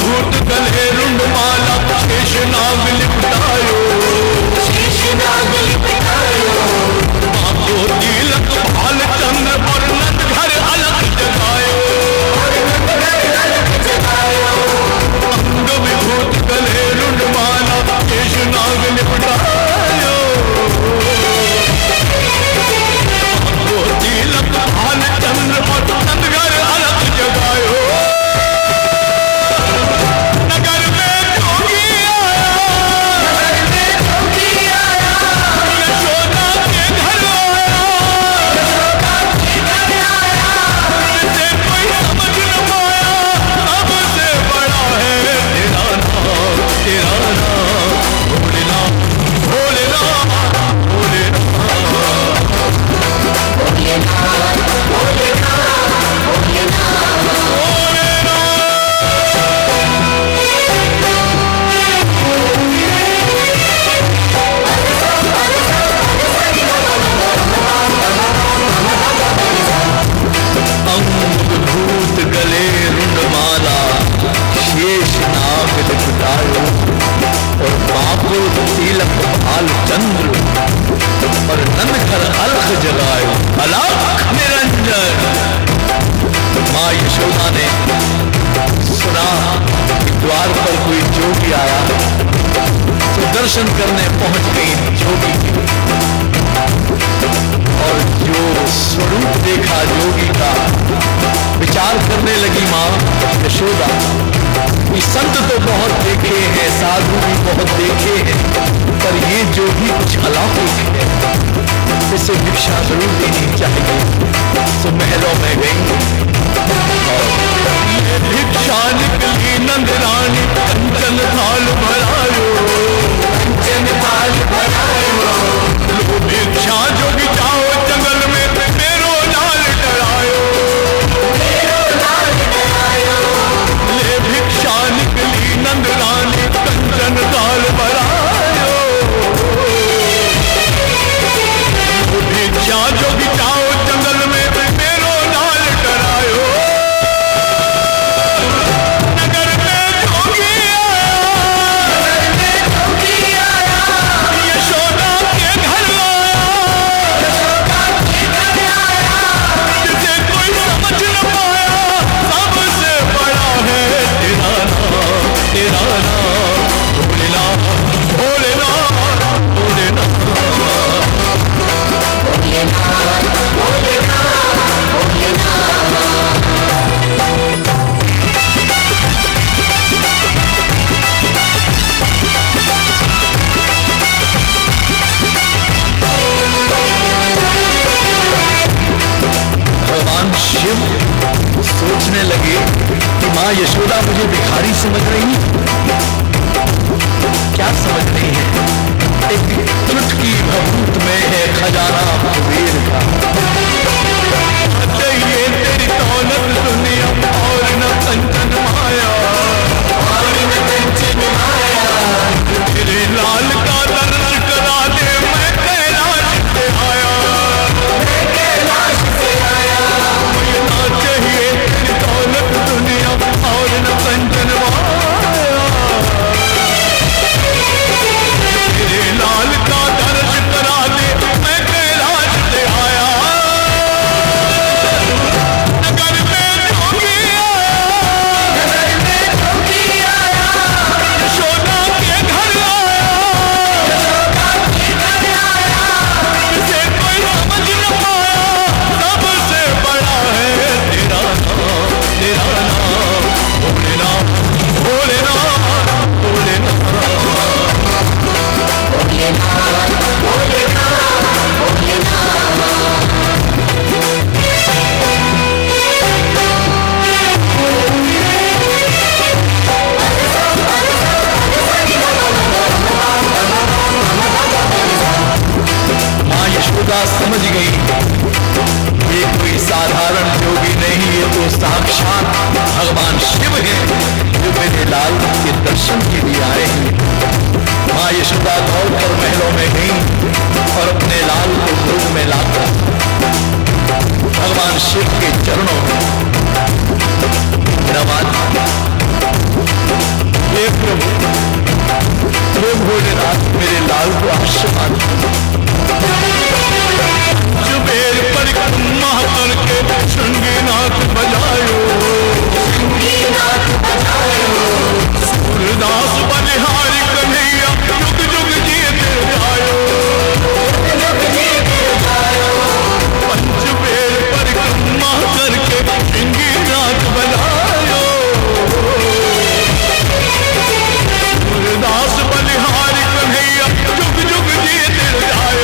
भूत गले रुंड माला, शेष नाग लिपटायो, बाबो तिलक भाल चंद्र पर नंद घर अलग जगायो। अंग विभूत गले रुंड माला, शेष नाग लिपटायो, बाबो तिलक भाल चंद्र पर नंद घर अलग जगायो। नगर में जोगी आया, यशोदा के घर आया, जिसे कोई समझ न पाया, सबसे बड़ा है तेरा नाम, तेरा नाम भोलेनाथ, भोलेनाथ, भूत गले रुंड माला, शेष नाग लिपटायो, और बाबो तिलक भाल चंद्र और नंद घर अलख जगायो। अलख निरंजन। माँ यशोदा ने सुना कि द्वार पर कोई जोगी आया, तो दर्शन करने पहुंच गई जोगी की, और जो स्वरूप देखा जोगी का, विचार करने लगी माँ यशोदा कि संत तो बहुत देखे हैं, साधु भी बहुत देखे हैं, पर ये जोगी कुछ अलौकिक है, इसे भिक्षा जरूर देनी चाहिए। तो महलों में गई और ये भिक्षा निकली नंद रानी, कंचन थाल भरायो, कंचन थाल भरायो, लो भिक्षा जोगी जाओ जंगल में, मेरो लाल डरायो, मेरो लाल डरायो, ले भिक्षा निकली नंद रानी, कंचन थाल भरायो, भिक्षा जोगी जाओ जंगल में, मेरो लाल डरायो। नगर में जोगी आया, कहने लगे कि माँ यशोदा मुझे भिखारी समझ रही है। क्या समझ रही है? एक चुटकी भभूत में है खजाना कुबेर का। चाहिए तेरी दौलत दुनिया और न कंचन माया, और न कंचन माया। तेरे लाल का दर्शन करा दे, मैं कैलाश से आया, मैं कैलाश से आया। मुझे ना चाहिए तेरी दौलत दुनिया और न कंचन माया। तेरे लाल का दर्शन करा दे, मैं कैलाश से आया। नगर में जोगी आया, यशोदा के घर आया, जिसे कोई समझ न पाया, सबसे बड़ा है तेरा नाम, तेरा नाम भोलेनाथ, भोलेनाथ, माँ यशोदा समझ गई ये कोई साधारण योगी नहीं, ये तो साक्षात भगवान शिव हैं जो मेरे लाल के दर्शन के लिए आए हैं। माँ यशोदा दौड़कर महलों में गई और अपने लाल को गोद में लाकर भगवान शिव के चरणों में नमन। हे प्रभु, हे भोलेनाथ, मेरे लाल को आशीर्वाद। जुबेर परिक्रमा करके शृंगीनाथ बजायो, शृंगीनाथ बजायो। सूरदास बलिहारी कन्हैया युग युग जीते जायो, युग जीते जायो। पंचबेर परिक्रमा करके शृंगीनाथ बजायो, सूरदास बलिहारी कन्हैया युग युग जीते जायो।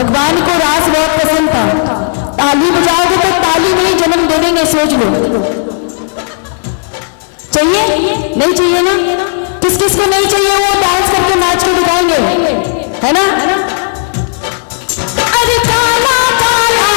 भगवान को रास बहुत पसंद था। ताली बजाओगे तो ताली में ही जन्म दे देंगे, सोच लो। चाहिए नहीं चाहिए ना? किस किस को नहीं चाहिए वो डांस करके नाच के दिखाएंगे, है ना? अरे काला काला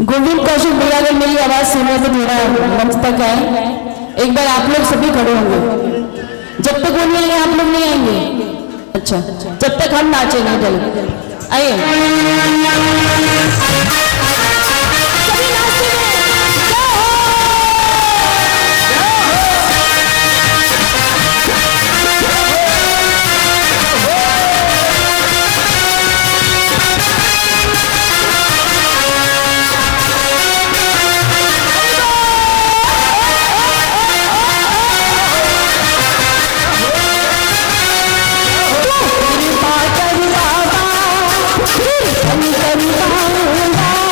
गोविंद कौशिक भैया, अगर मेरी आवाज सुने तो थोड़ा मंच तक आए। एक बार आप लोग सभी खड़े होंगे, जब तक वो नहीं आएंगे आप लोग नहीं आएंगे। अच्छा, जब तक हम नाचेंगे। चलो आइए। कृपा कर बाबा, फिर हम कर पाऊंगा।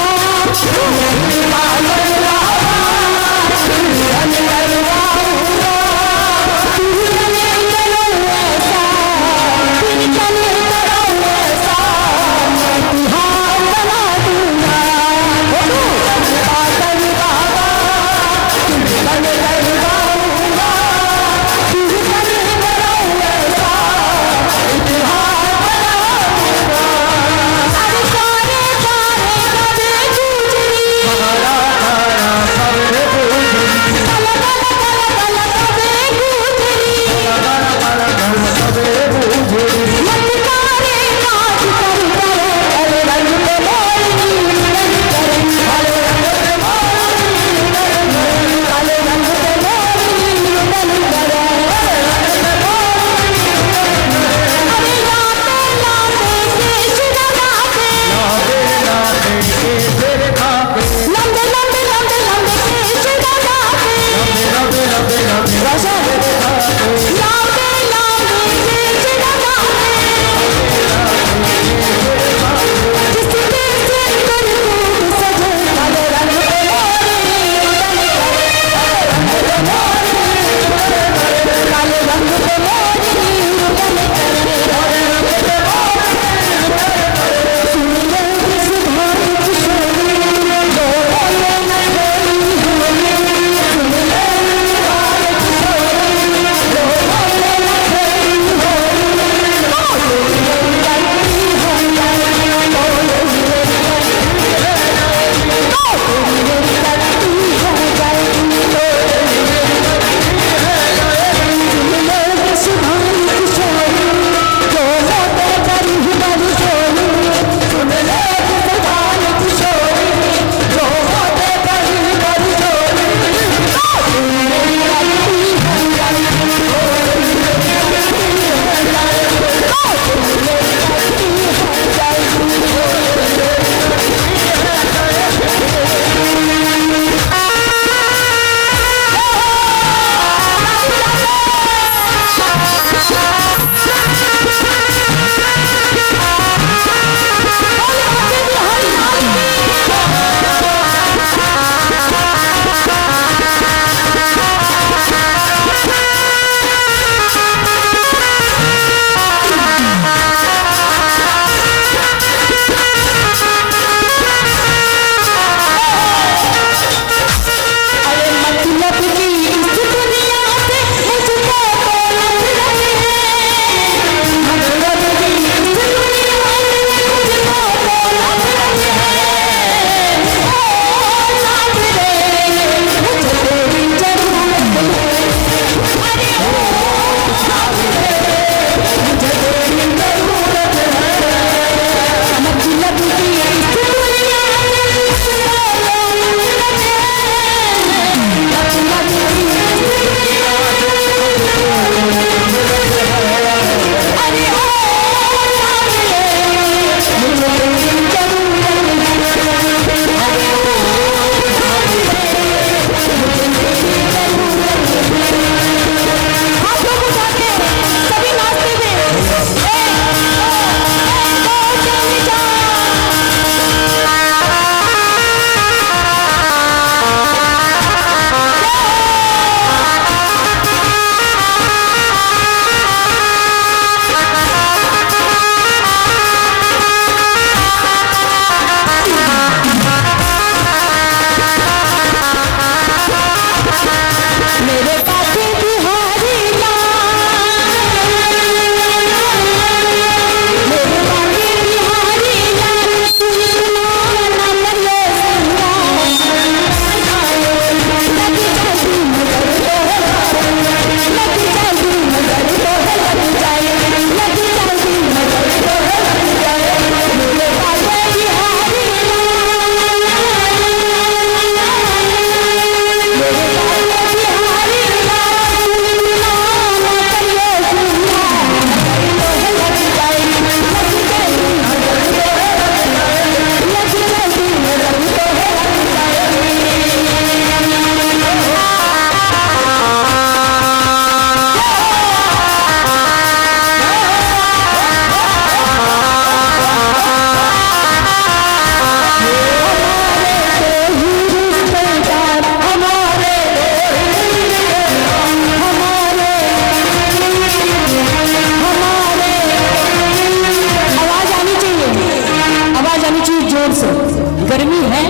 गर्मी है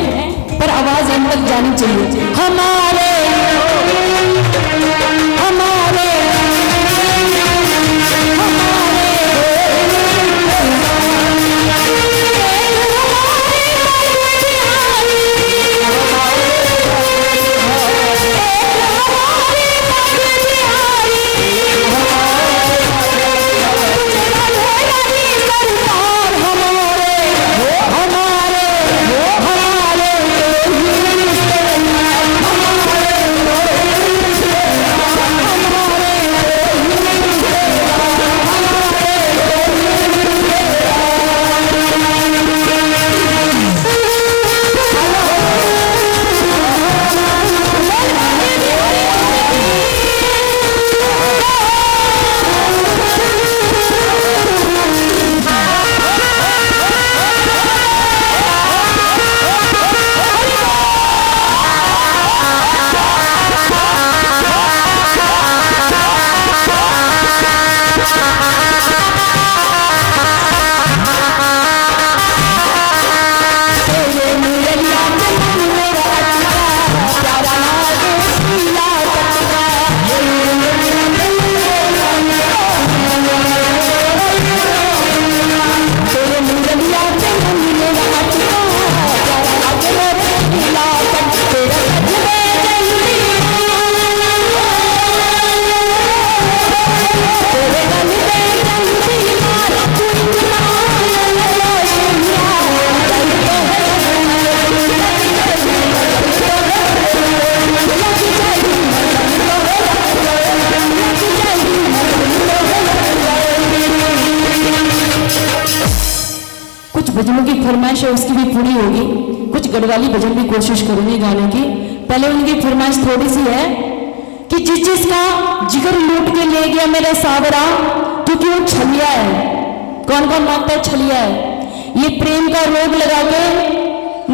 पर आवाज अंदर तक जानी चाहिए। हमारे हमारे भजनों की फरमाइश है उसकी भी पूरी होगी। कुछ गढ़वाली भजन भी कोशिश करूंगी गाने की। पहले उनकी फरमाइश थोड़ी सी है कि जिस जिसका जिगर लूट के ले गया मेरा सावरा, क्योंकि वो छलिया है। कौन कौन मानता है छलिया है? ये प्रेम का रोग लगा के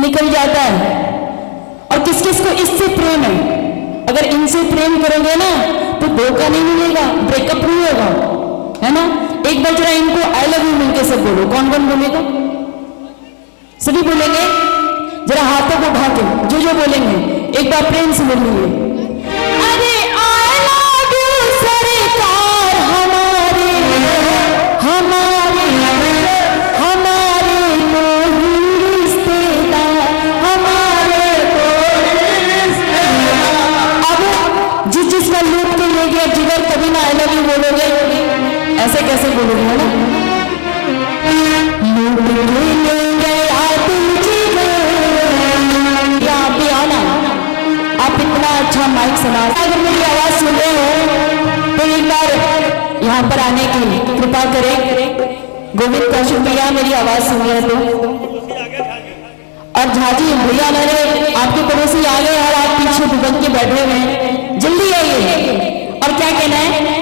निकल जाता है। और किस किस को इससे प्रेम है? अगर इनसे प्रेम करोगे ना तो धोखा नहीं मिलेगा, ब्रेकअप नहीं होगा, है ना। एक बार जरा इनको आई लव यू मिलके सब बोलो। कौन कौन बोलेगा? सभी बोलेंगे? जरा हाथों को उठा के जो जो बोलेंगे एक बार प्रेम से बोलेंगे। अरे आई लव यू सरकार हमारे हमारे हमारे कोई रिश्तेदार हमारे अब जिस जिसका लूट के ले गया जिगर कभी ना आई लव यू बोलोगे? ऐसे कैसे बोलोगे? है ना। आप इतना अच्छा माइक सुना, अगर मेरी आवाज सुन रहे हो तो एक बार यहाँ पर आने की कृपा करें। गोविंद कौशिक भैया मेरी आवाज सुन रहे तो, और झाजी भैया मेरे आपके पड़ोसी आ गए और आप पीछे दुबक के बैठे हुए हैं, जल्दी आइए। और क्या कहना है?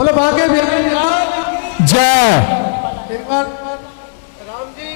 बोलो बाके बिहारी लाल जय। एक बार राम जी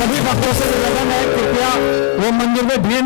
सभी भक्तों से निवेदन है, कृपया वो मंदिर में भीड़ न